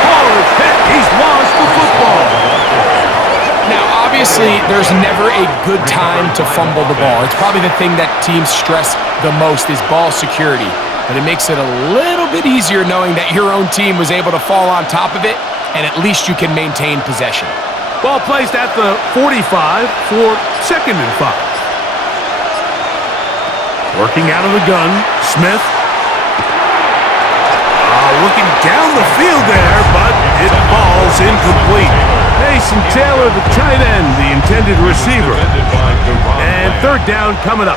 Hall is hit. He's lost the football. Now, obviously, there's never a good time to fumble the ball. It's probably the thing that teams stress the most is ball security. but it makes it a little bit easier knowing that your own team was able to fall on top of it, and at least you can maintain possession. Ball placed at the 45 for 2nd and 5. Working out of the gun, Smith. Looking down the field there, but it falls incomplete. Mason Taylor, the tight end, the intended receiver. And 3rd down coming up.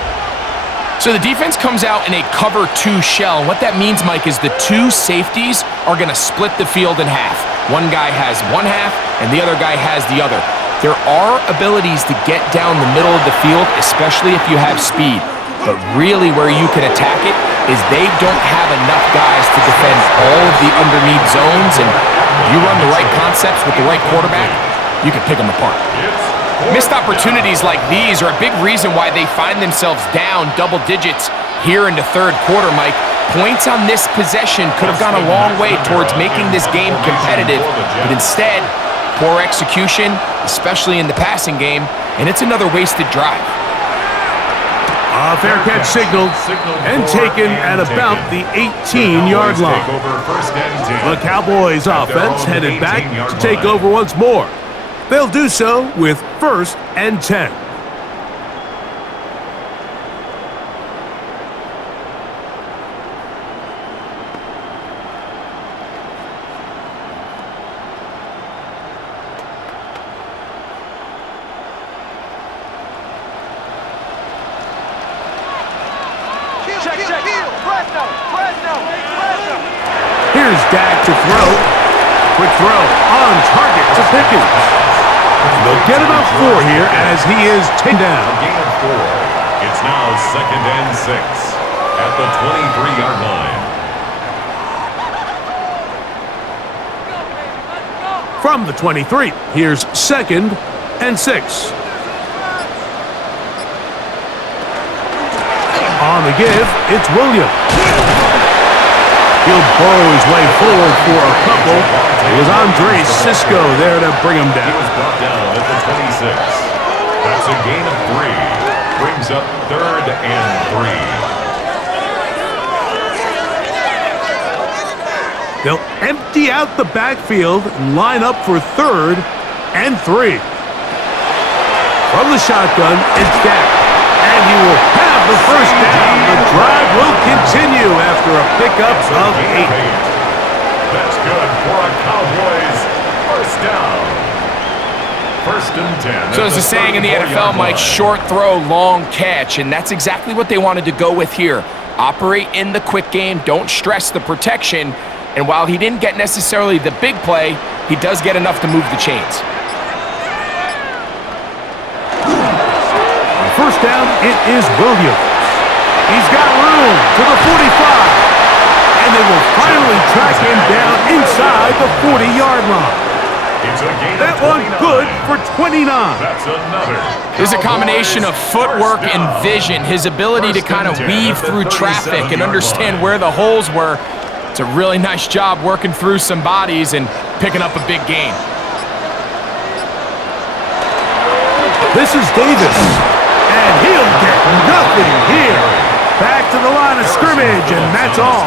So the defense comes out in a cover 2 shell. And what that means, Mike, is the 2 safeties are going to split the field in half. One guy has one half, and the other guy has the other. There are abilities to get down the middle of the field, especially if you have speed. But really where you can attack it is they don't have enough guys to defend all of the underneath zones, and if you run the right concepts with the right quarterback, you can pick them apart. Missed opportunities like these are a big reason why they find themselves down double digits here in the 3rd quarter, Mike. Points on this possession could have gone a long way towards making this game competitive, but instead, poor execution, especially in the passing game, and it's another wasted drive. A fair catch signaled and taken at about the 18-yard line. The Cowboys offense headed back to take over once more. They'll do so with 1st and 10. Here's Dak to throw. Quick throw on target to Pickens. They'll get about 4 here as he is taken down. A gain of 4. It's now 2nd and 6 at the 23-yard line. From the 23, here's 2nd and 6. On the give, it's Williams. He'll burrow his way forward for a couple. It was Andre Cisco there to bring him down. He was brought down at the 26. That's a gain of 3. Brings up 3rd and 3. They'll empty out the backfield and line up for 3rd and 3. From the shotgun, it's Dak. And he will have the 1st down. The drive will continue after a pickup of 8. That's good for a Cowboys 1st down. 1st and 10. So there's a saying in the NFL, Mike, short throw, long catch, and that's exactly what they wanted to go with here. Operate in the quick game, don't stress the protection, and while he didn't get necessarily the big play, he does get enough to move the chains. 1st down, it is Williams. He's got room to the 45. And they will finally track him down inside the 40-yard line. That one good for 29. That's another. There's a combination of footwork and vision, his ability to kind of weave through traffic and understand where the holes were. It's a really nice job working through some bodies and picking up a big gain. This is Davis. And he'll get nothing here. Back to the line of scrimmage, and that's all.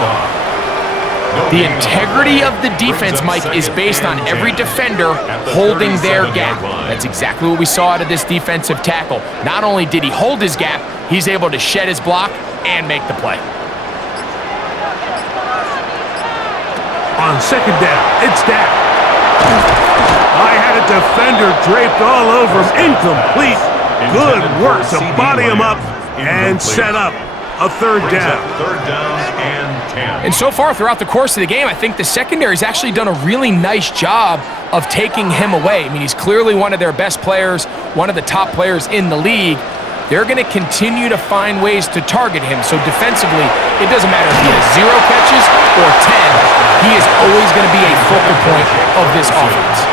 The integrity of the defense, Mike, is based on every defender holding their gap. That's exactly what we saw out of this defensive tackle. Not only did he hold his gap, he's able to shed his block and make the play. On 2nd down, it's Dak. I had a defender draped all over him. Incomplete. Good work to body him up and set up a 3rd down. 3rd down and 10. And so far throughout the course of the game, I think the secondary's actually done a really nice job of taking him away. I mean, he's clearly one of their best players, one of the top players in the league. They're going to continue to find ways to target him. So defensively, it doesn't matter if he has 0 catches or 10. He is always going to be a focal point of this offense.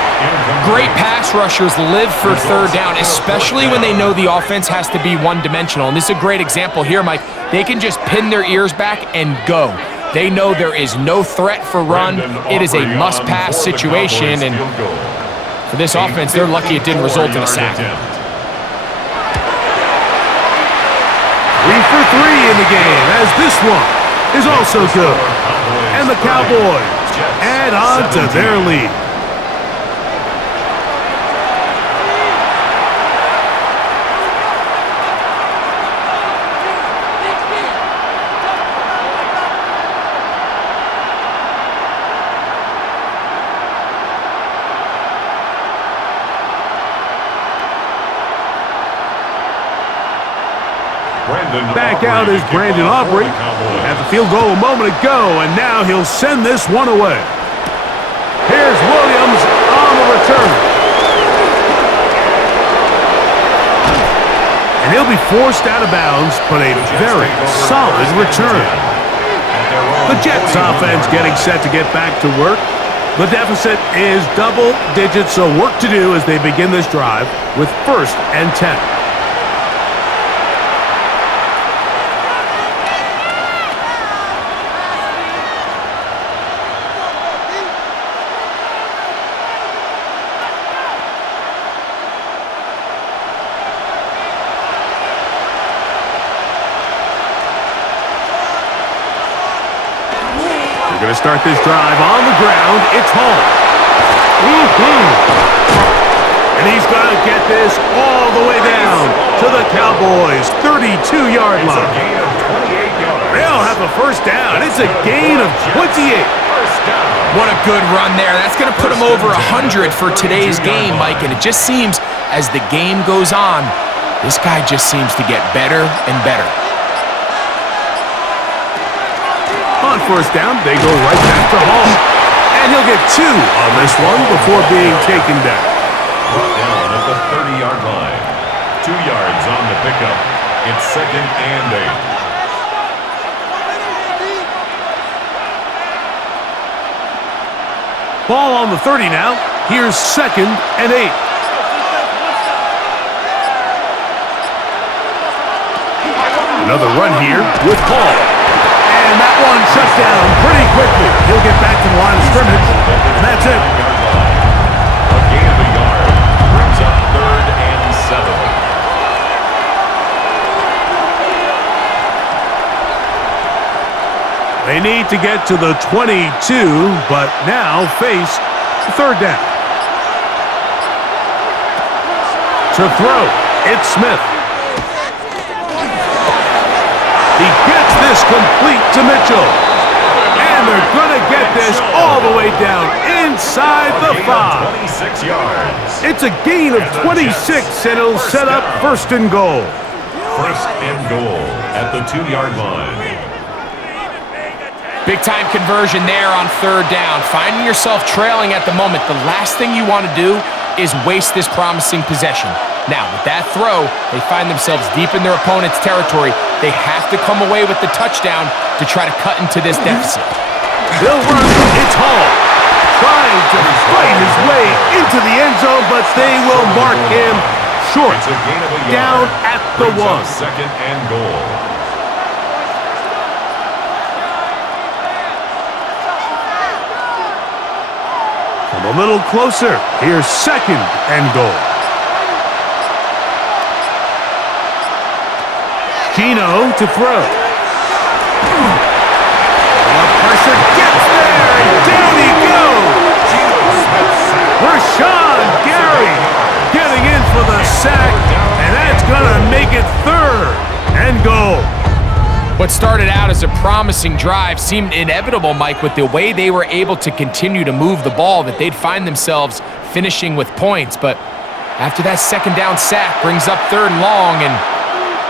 Great pass rushers live for 3rd down, especially when they know the offense has to be one-dimensional. And this is a great example here, Mike. They can just pin their ears back and go. They know there is no threat for run. It is a must-pass situation, and for this offense, they're lucky it didn't result in a sack. 3 for 3 in the game as this one is also good. And the Cowboys add on to their lead. Back out is Brandon Aubrey at the field goal a moment ago, and now he'll send this one away. Here's Williams on the return. And he'll be forced out of bounds, but a very solid return. The Jets offense getting set to get back to work. The deficit is double digits, so work to do as they begin this drive with 1st and 10. We're going to start this drive on the ground. It's Hall. And he's going to get this all the way down to the Cowboys' 32-yard line. They'll have a first down. It's a gain of 28. What a good run there. That's going to put him over 100 for today's game, Mike. And it just seems as the game goes on, this guy just seems to get better and better. On first down, they go right back to Hall. And he'll get 2 on this one before being taken down. Brought down at the 30-yard line. 2 yards on the pickup. It's 2nd and 8. Ball on the 30 now. Here's 2nd and 8. Another run here with Hall. And that one shut down pretty quickly. He'll get back to the line of scrimmage, and that's it. A gain of a yard brings up 3rd and 7. They need to get to the 22, but now face 3rd down. To throw, it's Smith. He gets this complete to Mitchell. And they're going to get this all the way down inside the 5. 26 yards. It's a gain of 26, and it'll set up 1st and goal. 1st and goal at the 2-yard line. Big-time conversion there on 3rd down. Finding yourself trailing at the moment, the last thing you want to do is waste this promising possession. Now, with that throw, they find themselves deep in their opponent's territory. They have to come away with the touchdown to try to cut into this deficit. They'll run. It's Hall trying to fight his way into the end zone, but they will mark him short. It's a gain of a yard. Down at the 1. 2nd and goal. Come a little closer. Here's 2nd and goal. Gino to throw. The pressure gets there, and down he goes. Rashawn Gary getting in for the sack, and that's going to make it 3rd and goal. What started out as a promising drive seemed inevitable, Mike, with the way they were able to continue to move the ball, that they'd find themselves finishing with points. But after that 2nd down sack brings up 3rd and long, and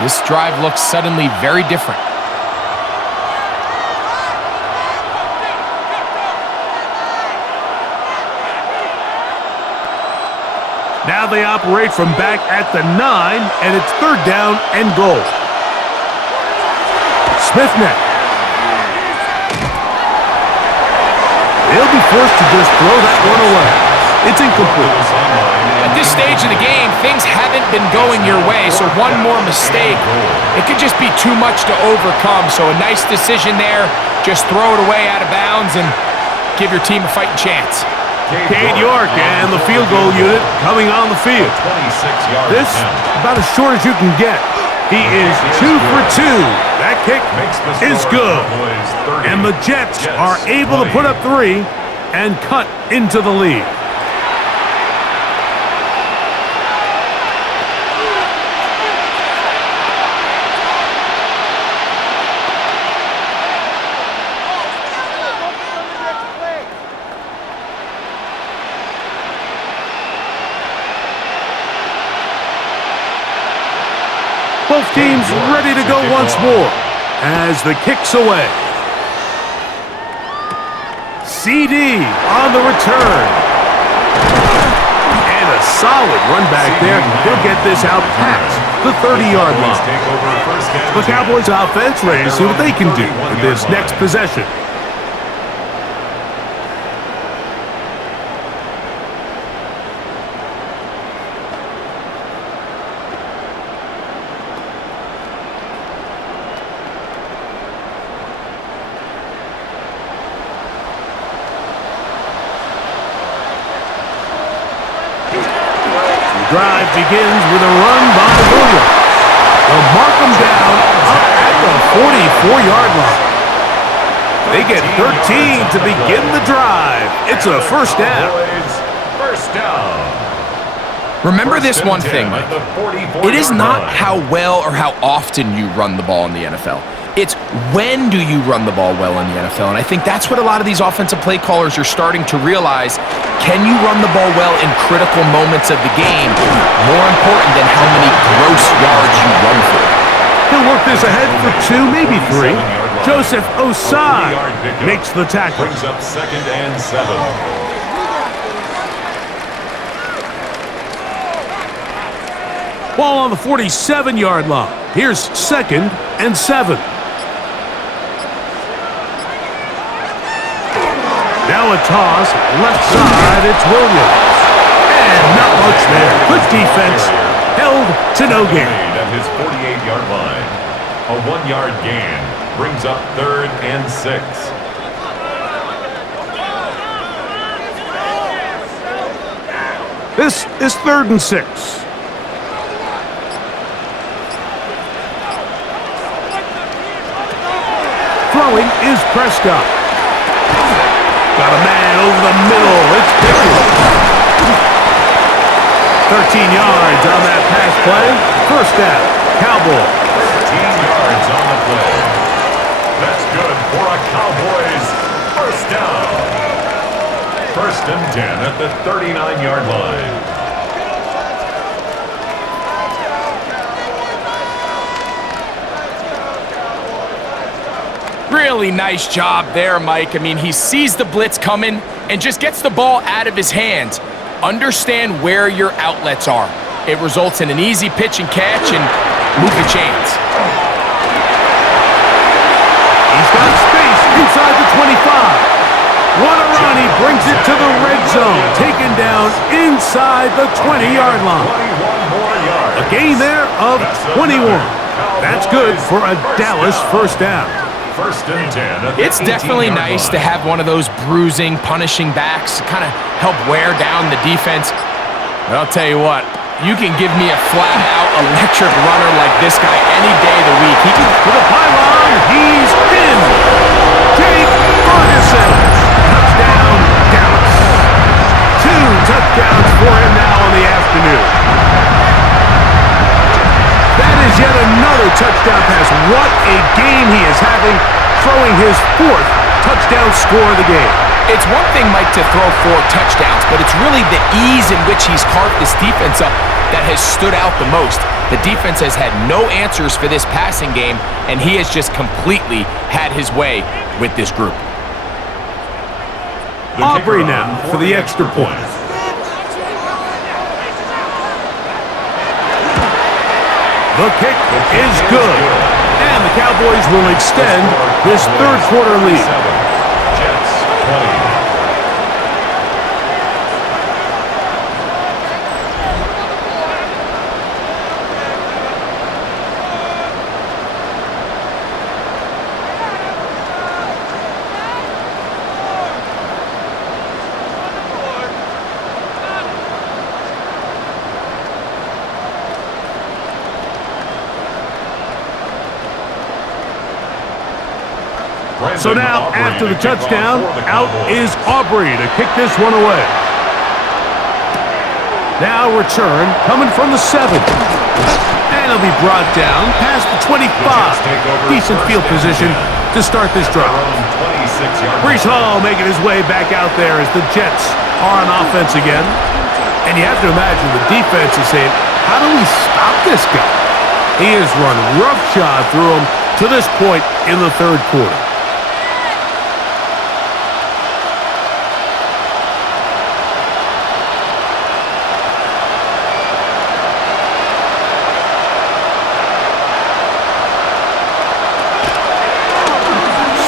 this drive looks suddenly very different. Now they operate from back at the 9, and it's 3rd down and goal. Smith net. They'll be forced to just throw that one away. It's incomplete. At this stage of the game, things haven't been going your way, so one more mistake, it could just be too much to overcome. So a nice decision there. Just throw it away out of bounds and give your team a fighting chance. Cade York and the field goal unit coming on the field. This about as short as you can get. He is 2 for 2. That kick is good. And the Jets are able to put up 3 and cut into the lead. Both teams ready to go once more as the kick's away. CD on the return. And a solid run back there. He'll get this out past the 30-yard line. The Cowboys offense ready to see what they can do in this next possession. Drive begins with a run by Williams. They'll mark him down up at the 44-yard line. They get 13 to begin the drive. It's a first down. First down. Remember this one thing, Mike. It is not how well or how often you run the ball in the NFL. It's when do you run the ball well in the NFL. And I think that's what a lot of these offensive play callers are starting to realize. Can you run the ball well in critical moments of the game? More important than how many gross yards you run for. He'll work this ahead for 2, maybe 3. Joseph Osai makes the tackle. Brings up 2nd and 7. Ball on the 47-yard line. Here's 2nd and 7. Now a toss, left side, it's Williams. And not much there. Good defense, held to no gain. At his 48-yard line. A 1-yard gain brings up 3rd and 6. This is 3rd and 6. Throwing is Prescott. Got a man over the middle. It's Pickett. 13 yards on that pass play. First down, Cowboys. 13 yards on the play. That's good for a Cowboys first down. 1st and 10 at the 39-yard line. Really nice job there, Mike. I mean, he sees the blitz coming and just gets the ball out of his hands. Understand where your outlets are. It results in an easy pitch and catch and move the chains. He's got space inside the 25. What a run. He brings it to the red zone. Taken down inside the 20-yard line. A gain there of 21. That's good for a Dallas first down. 1st and 10. It's definitely nice to have one of those bruising, punishing backs to kind of help wear down the defense. But I'll tell you what, you can give me a flat-out electric runner like this guy any day of the week. He can to the pylon. He's in. Jake Ferguson. Touchdown, Dallas. 2 touchdowns for him now in the afternoon. That is yet another touchdown pass. What a game he is having, throwing his 4th touchdown score of the game. It's one thing, Mike, to throw 4 touchdowns, but it's really the ease in which he's carved this defense up that has stood out the most. The defense has had no answers for this passing game, and he has just completely had his way with this group. Aubrey now for the extra point. The kick is good. And the Cowboys will extend this 3rd quarter lead. Jets 20. So now, after the touchdown, out is Aubrey to kick this one away. Now return, coming from the 7. And it'll be brought down past the 25. Decent field position to start this drive. Breece Hall making his way back out there as the Jets are on offense again. And you have to imagine the defense is saying, how do we stop this guy? He has run roughshod through him to this point in the third quarter.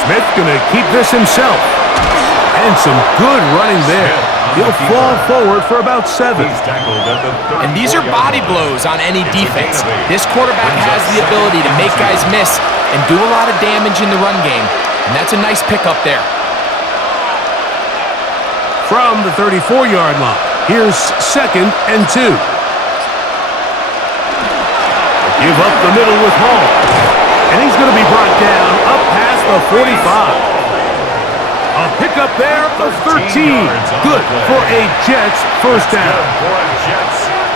Smith going to keep this himself. And some good running there. He'll fall forward for about 7. And these are body blows on any defense. This quarterback has the ability to make guys miss and do a lot of damage in the run game. And that's a nice pickup there. From the 34-yard line, here's 2nd and 2. Give up the middle with Hall. And he's going to be brought down up past the 45. A pickup there of 13. Good for a Jets first down.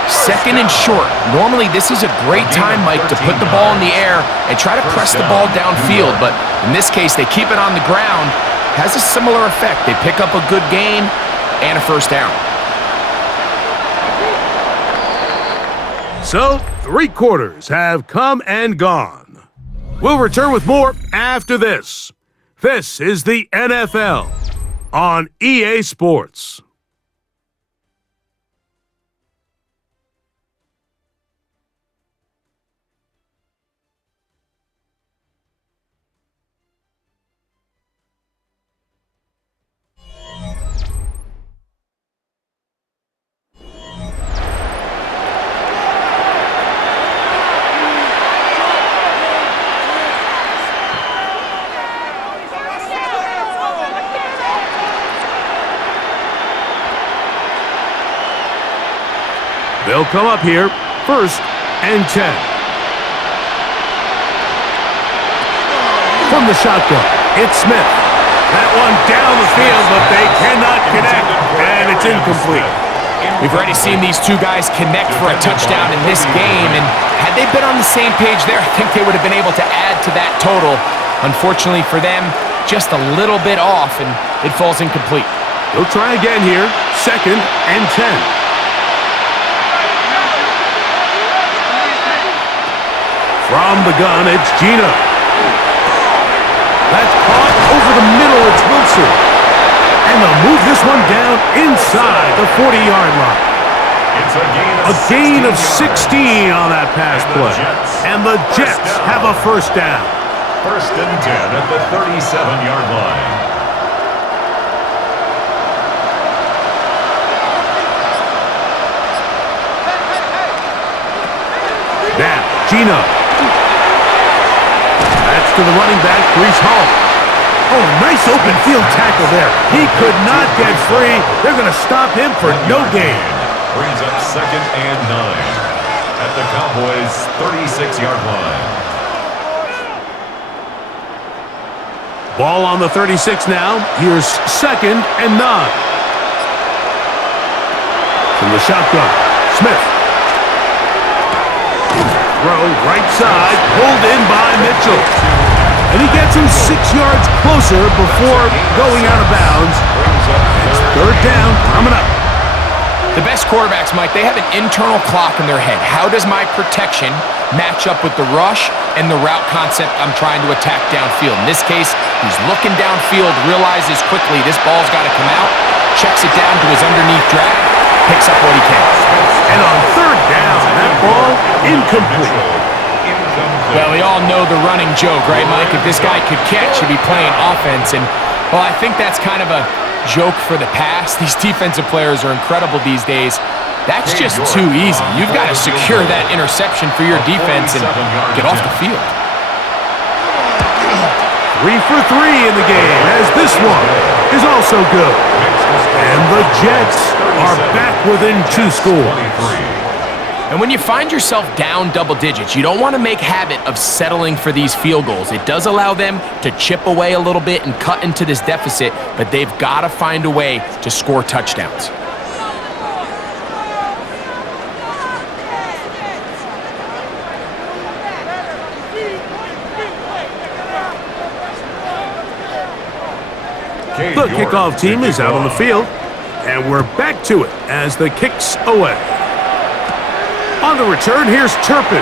2nd and short. Normally, this is a great time, Mike, to put the ball in the air and try to press the ball downfield. But in this case, they keep it on the ground. Has a similar effect. They pick up a good gain and a first down. So, 3 quarters have come and gone. We'll return with more after this. This is the NFL on EA Sports. They'll come up here, 1st and 10. From the shotgun, it's Smith. That one down the field, but they cannot connect, and it's incomplete. We've already seen these two guys connect for a touchdown in this game, and had they been on the same page there, I think they would have been able to add to that total. Unfortunately for them, just a little bit off, and it falls incomplete. They'll try again here, 2nd and 10. From the gun, it's Gino. That's caught over the middle. It's Wilson. And they'll move this one down inside the 40-yard line. A gain of 16 on that pass play. And the Jets have a first down. 1st and 10 at the 37-yard line. Now, Gino. That's to the running back, Breece Hall. Oh, nice open field tackle there. He could not get free. They're going to stop him for no gain. Brings up 2nd and 9 at the Cowboys' 36-yard line. Ball on the 36 now. Here's 2nd and 9. From the shotgun, Smith. Throw right side, pulled in by Mitchell. And he gets him 6 yards closer before going out of bounds. It's 3rd down, coming up. The best quarterbacks, Mike, they have an internal clock in their head. How does my protection match up with the rush and the route concept I'm trying to attack downfield? In this case, he's looking downfield, realizes quickly this ball's got to come out, checks it down to his underneath drag, picks up what he can. And on 3rd down, that ball incomplete. Well, we all know the running joke, right, Mike? If this guy could catch, he'd be playing offense. And, well, I think that's kind of a joke for the past. These defensive players are incredible these days. That's just too easy. You've got to secure that interception for your defense and get off the field. 3 for 3 in the game, as this one is also good. And the Jets are back within 2 scores. And when you find yourself down double digits, you don't want to make habit of settling for these field goals. It does allow them to chip away a little bit and cut into this deficit, but they've got to find a way to score touchdowns. The kickoff team is out on the field, and we're back to it as the kick's away. On the return, here's Turpin.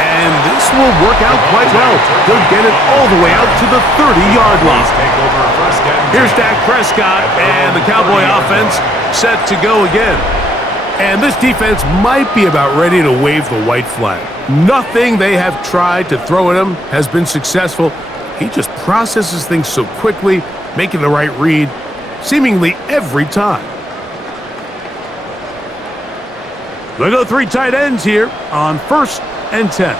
And this will work out quite well. He'll get it all the way out to the 30-yard line. Here's Dak Prescott, and the Cowboy offense set to go again. And this defense might be about ready to wave the white flag. Nothing they have tried to throw at him has been successful. He just processes things so quickly, making the right read, seemingly every time. They go 3 tight ends here on 1st and 10.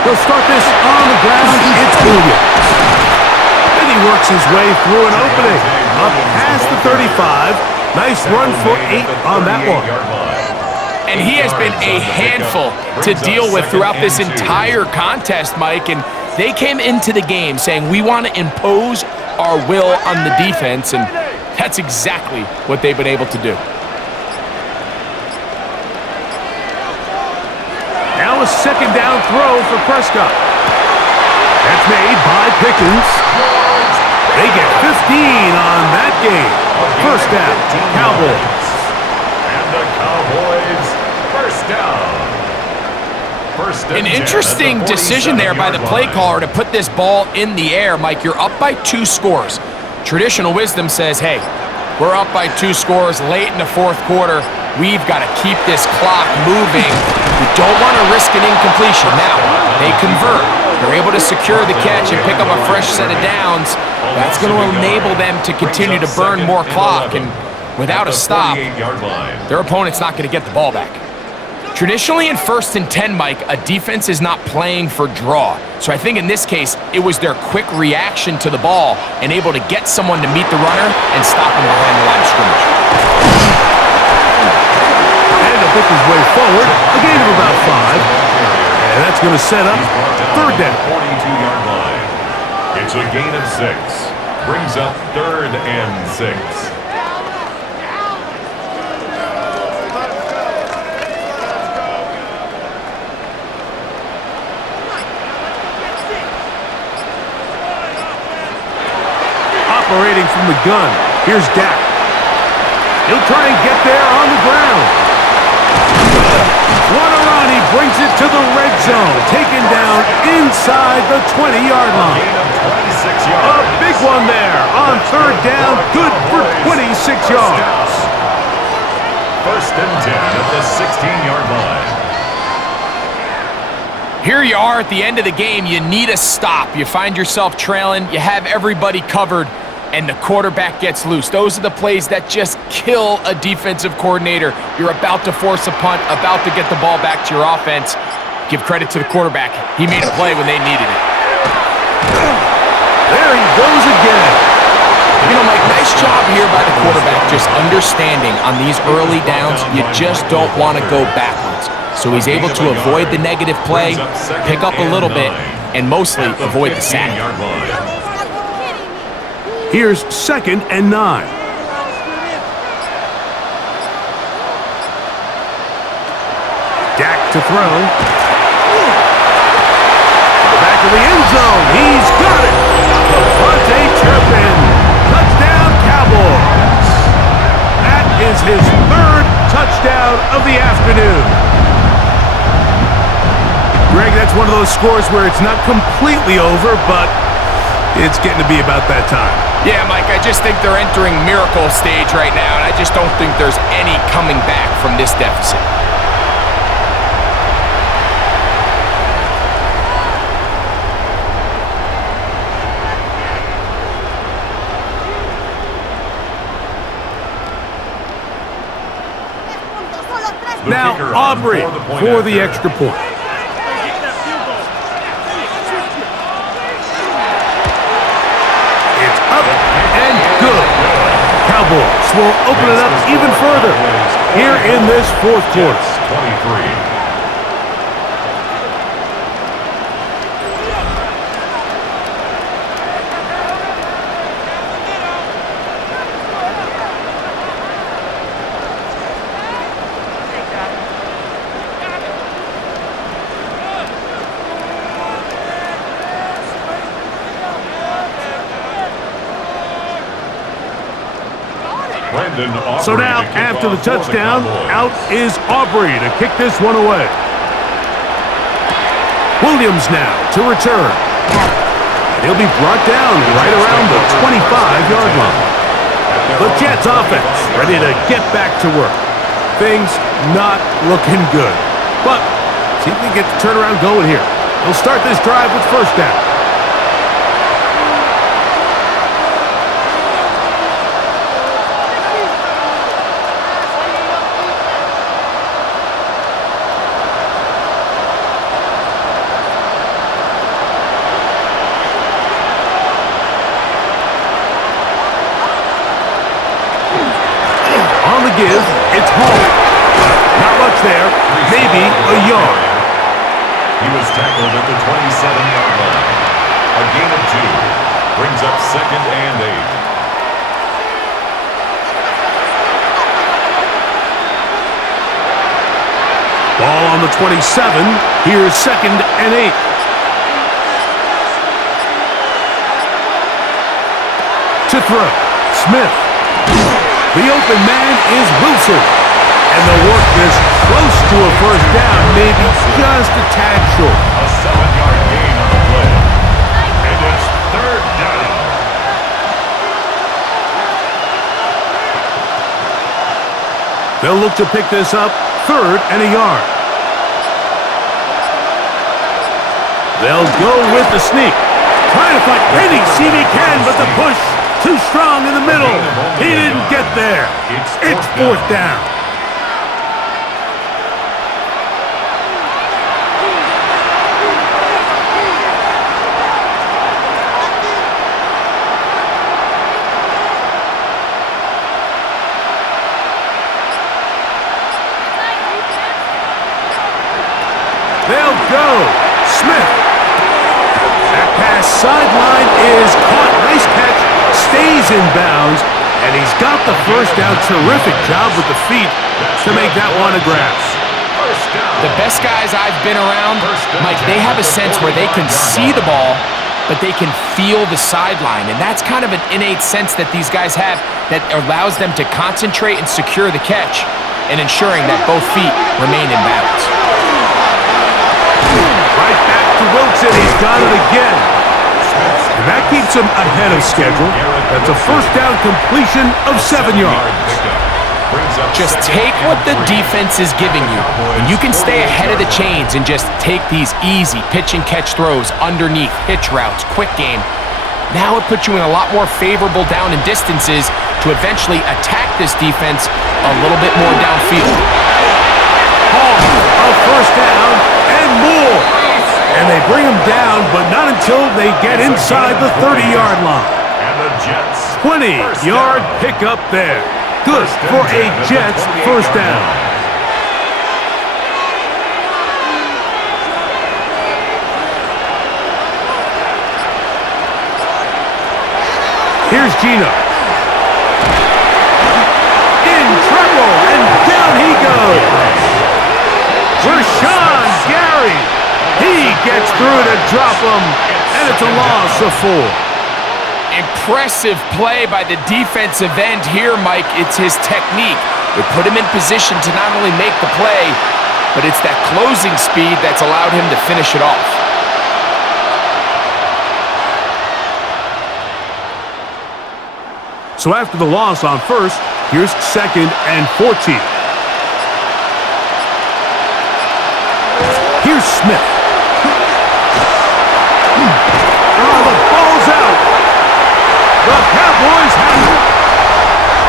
They'll start this on the ground. It's Williams. And he works his way through an opening. Up past the 35. Nice run for 8 on that one. And he has been a handful to deal with throughout this entire contest, Mike. And they came into the game saying, we want to impose our will on the defense, and that's exactly what they've been able to do. Now a 2nd down throw for Prescott. That's made by Pickens. They get 15 on that game. 1st down, Cowboys. And the Cowboys, 1st down. An interesting decision there by the play caller to put this ball in the air. Mike, you're up by 2 scores. Traditional wisdom says, hey, we're up by 2 scores late in the 4th quarter. We've got to keep this clock moving. We don't want to risk an incompletion. Now, they convert. They're able to secure the catch and pick up a fresh set of downs. That's going to enable them to continue to burn more clock. And without a stop, their opponent's not going to get the ball back. Traditionally in 1st and 10, Mike, a defense is not playing for draw. So I think in this case, it was their quick reaction to the ball and able to get someone to meet the runner and stop him behind the line of scrimmage. And to pick his way forward, a gain of about 5. And that's going to set up 3rd down. 42-yard line. It's a gain of 6. Brings up 3rd and 6. Operating from the gun. Here's Dak. He'll try and get there on the ground. What a run. He brings it to the red zone. Taken down inside the 20-yard line. A big one there on 3rd down. Good for 26 yards. 1st and 10 at the 16-yard line. Here you are at the end of the game. You need a stop. You find yourself trailing. You have everybody covered, and the quarterback gets loose. Those are the plays that just kill a defensive coordinator. You're about to force a punt, about to get the ball back to your offense. Give credit to the quarterback. He made a play when they needed it. There he goes again. You know, Mike, nice job here by the quarterback, just understanding on these early downs, you just don't want to go backwards. So he's able to avoid the negative play, pick up a little bit, and mostly avoid the sack. Here's 2nd and 9. Dak to throw. Back of the end zone. He's got it. Devontae Turpin. Touchdown, Cowboys. That is his 3rd touchdown of the afternoon. Greg, that's one of those scores where it's not completely over, but it's getting to be about that time. Yeah, Mike, I just think they're entering miracle stage right now, and I just don't think there's any coming back from this deficit. Now, Aubrey for the extra point. It's up and good. Cowboys will open it up even further here in this fourth quarter. 23. So now, after the touchdown, out is Aubrey to kick this one away. Williams now to return. And he'll be brought down right around the 25-yard line. The Jets offense ready to get back to work. Things not looking good. But see if we can get the turnaround going here. They'll start this drive with first down. Give, it's home. Not much there, maybe a yard. He was tackled at the 27-yard line. A gain of 2 brings up 2nd and 8. Ball on the 27. Here's 2nd and 8. To throw, Smith. The open man is Wilson. And they'll work this close to a first down, maybe just a tad short. A 7-yard gain on the play. And it's 3rd down. They'll look to pick this up 3rd and a yard. They'll go with the sneak. Trying to find any seam he can, but the push too strong in the middle. He didn't get there. It's 4th down. They'll go. Smith. That pass sideline is caught. Nice catch. Stays in bounds, and he's got the first down. Terrific job with the feet to make that one a grab. The best guys I've been around, Mike, they have a sense where they can see the ball, but they can feel the sideline, and that's kind of an innate sense that these guys have that allows them to concentrate and secure the catch and ensuring that both feet remain in bounds. Right back to Wilson. He's got it again. And that keeps him ahead of schedule. That's a first down completion of 7 yards. Just take what the defense is giving you, and you can stay ahead of the chains and just take these easy pitch and catch throws underneath, hitch routes, quick game. Now it puts you in a lot more favorable down and distances to eventually attack this defense a little bit more downfield. A first down and more. And they bring him down, but not until they get inside the 30-yard line. And the Jets 20-yard pickup there. Good for a Jets first down. Here's Gino. In trouble, and down he goes. Rashawn Gary. He gets through to drop him, and it's a loss of 4. Impressive play by the defensive end here, Mike. It's his technique. It put him in position to not only make the play, but it's that closing speed that's allowed him to finish it off. So after the loss on first, here's 2nd and 14. Here's Smith. Oh, the ball's out. The Cowboys have it.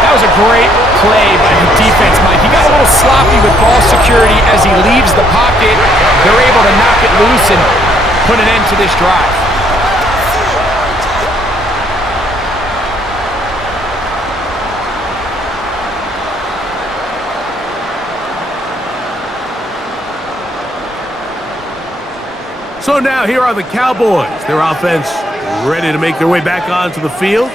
That was a great play by the defense, Mike. He got a little sloppy with ball security as he leaves the pocket. They're able to knock it loose and put an end to this drive. So now here are the Cowboys. Their offense ready to make their way back onto the field.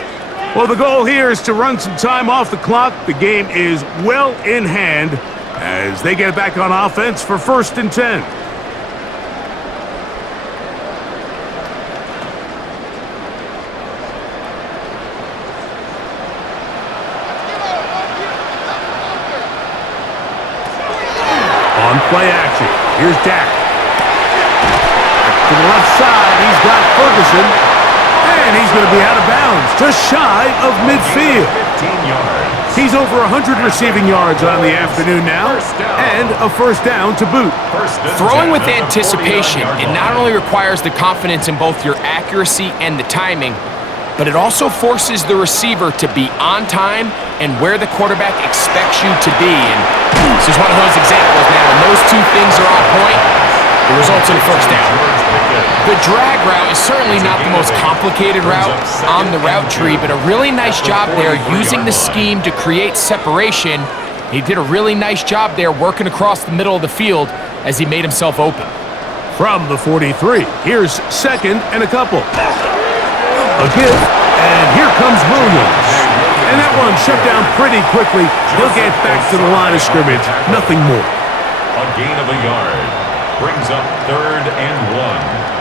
Well, the goal here is to run some time off the clock. The game is well in hand as they get back on offense for 1st and 10. On play action, here's Dak. To the left side, he's got Ferguson. And he's going to be out of bounds, just shy of midfield. 15 yards. He's over 100 receiving yards on the afternoon now, and a 1st down to boot. Throwing with anticipation, it not only requires the confidence in both your accuracy and the timing, but it also forces the receiver to be on time and where the quarterback expects you to be. And this is one of those examples, man. When those two things are on point, it results in a 1st down. The drag route is certainly not the most complicated route on the route tree, but a really nice job there using the scheme to create separation. He did a really nice job there working across the middle of the field as he made himself open. From the 43, here's 2nd and a couple. A give, and here comes Williams. And that one shut down pretty quickly. He'll get back to the line of scrimmage. Nothing more. A gain of a yard. Brings up 3rd and 1.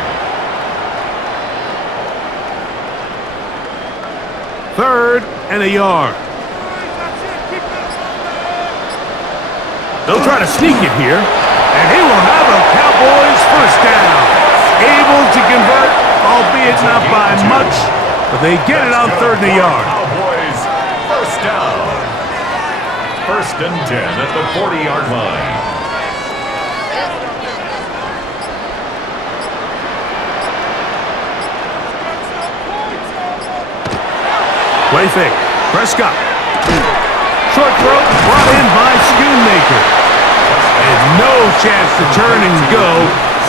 3rd and a yard. They'll try to sneak it here, and he will have a Cowboys 1st down. Able to convert, albeit not by much, but they get it on 3rd and a yard. Cowboys 1st down. 1st and 10 at the 40-yard line. Play fake. Prescott. Short throw brought in by Schoonmaker. And no chance to turn and go.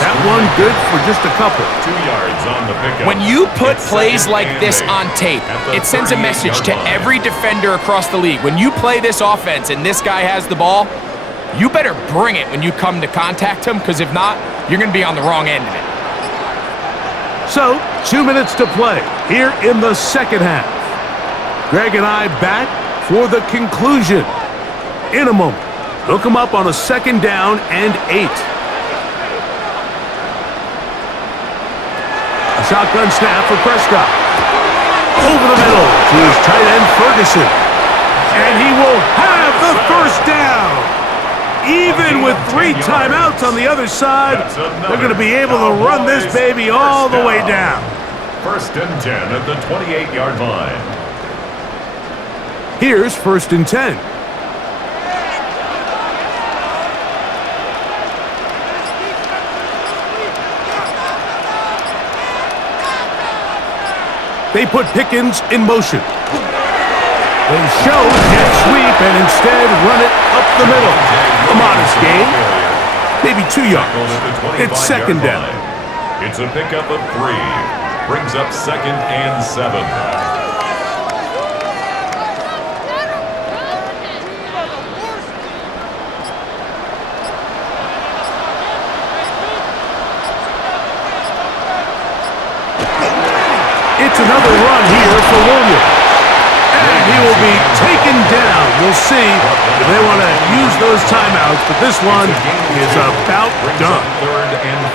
That one good for just a couple. 2 yards on the pickup. When you put plays like this on tape, it sends a message to every defender across the league. When you play this offense and this guy has the ball, you better bring it when you come to contact him, because if not, you're going to be on the wrong end of it. So, 2 minutes to play here in the 2nd half. Greg and I back for the conclusion. In a moment, they'll come up on a 2nd down and 8. A shotgun snap for Prescott. Over the middle to his tight end Ferguson. And he will have the 1st down. Even with 3 timeouts on the other side, they're going to be able to run this baby all the way down. 1st and 10 at the 28-yard line. Here's 1st and 10. They put Pickens in motion. They show jet sweep and instead run it up the middle. A modest gain, maybe 2 yards. It's 2nd down. It's a pickup of 3. Brings up 2nd and 7. It's another run here for Williams. And he will be taken down. We'll see if they want to use those timeouts, but this one is about done. 3rd and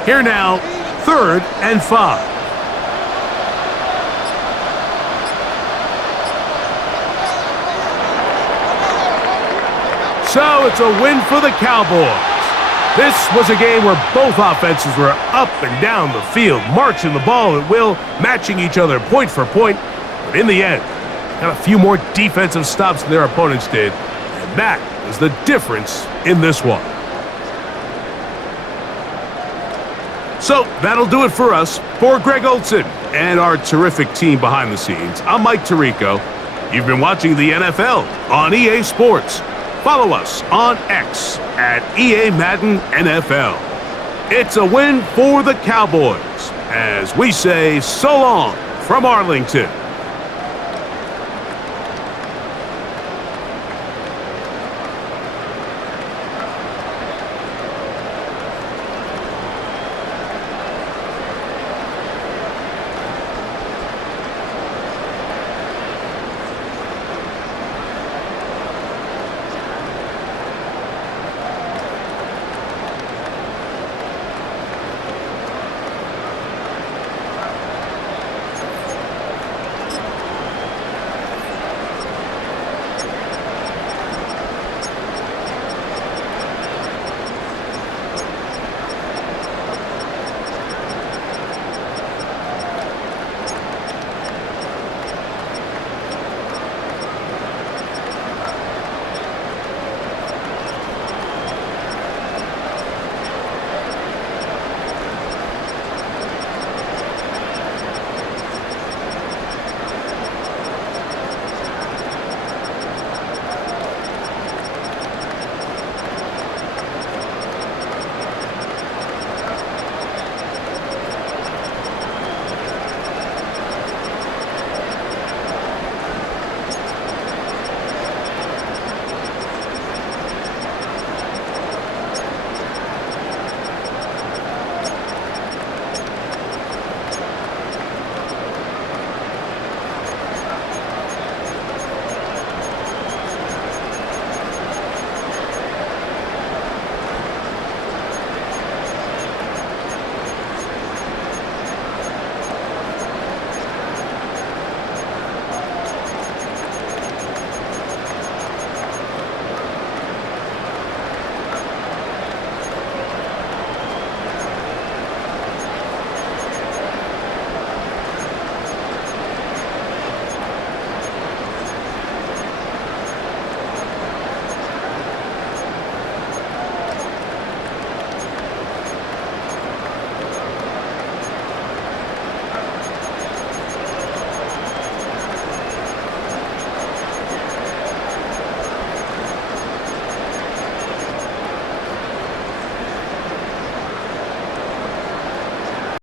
5. Here now, 3rd and 5. So it's a win for the Cowboys. This was a game where both offenses were up and down the field, marching the ball at will, matching each other point for point. But in the end, got a few more defensive stops than their opponents did. And that is the difference in this one. So that'll do it for us. For Greg Olson and our terrific team behind the scenes, I'm Mike Tirico. You've been watching the NFL on EA Sports. Follow us on X at EA Madden NFL. It's a win for the Cowboys as we say so long from Arlington.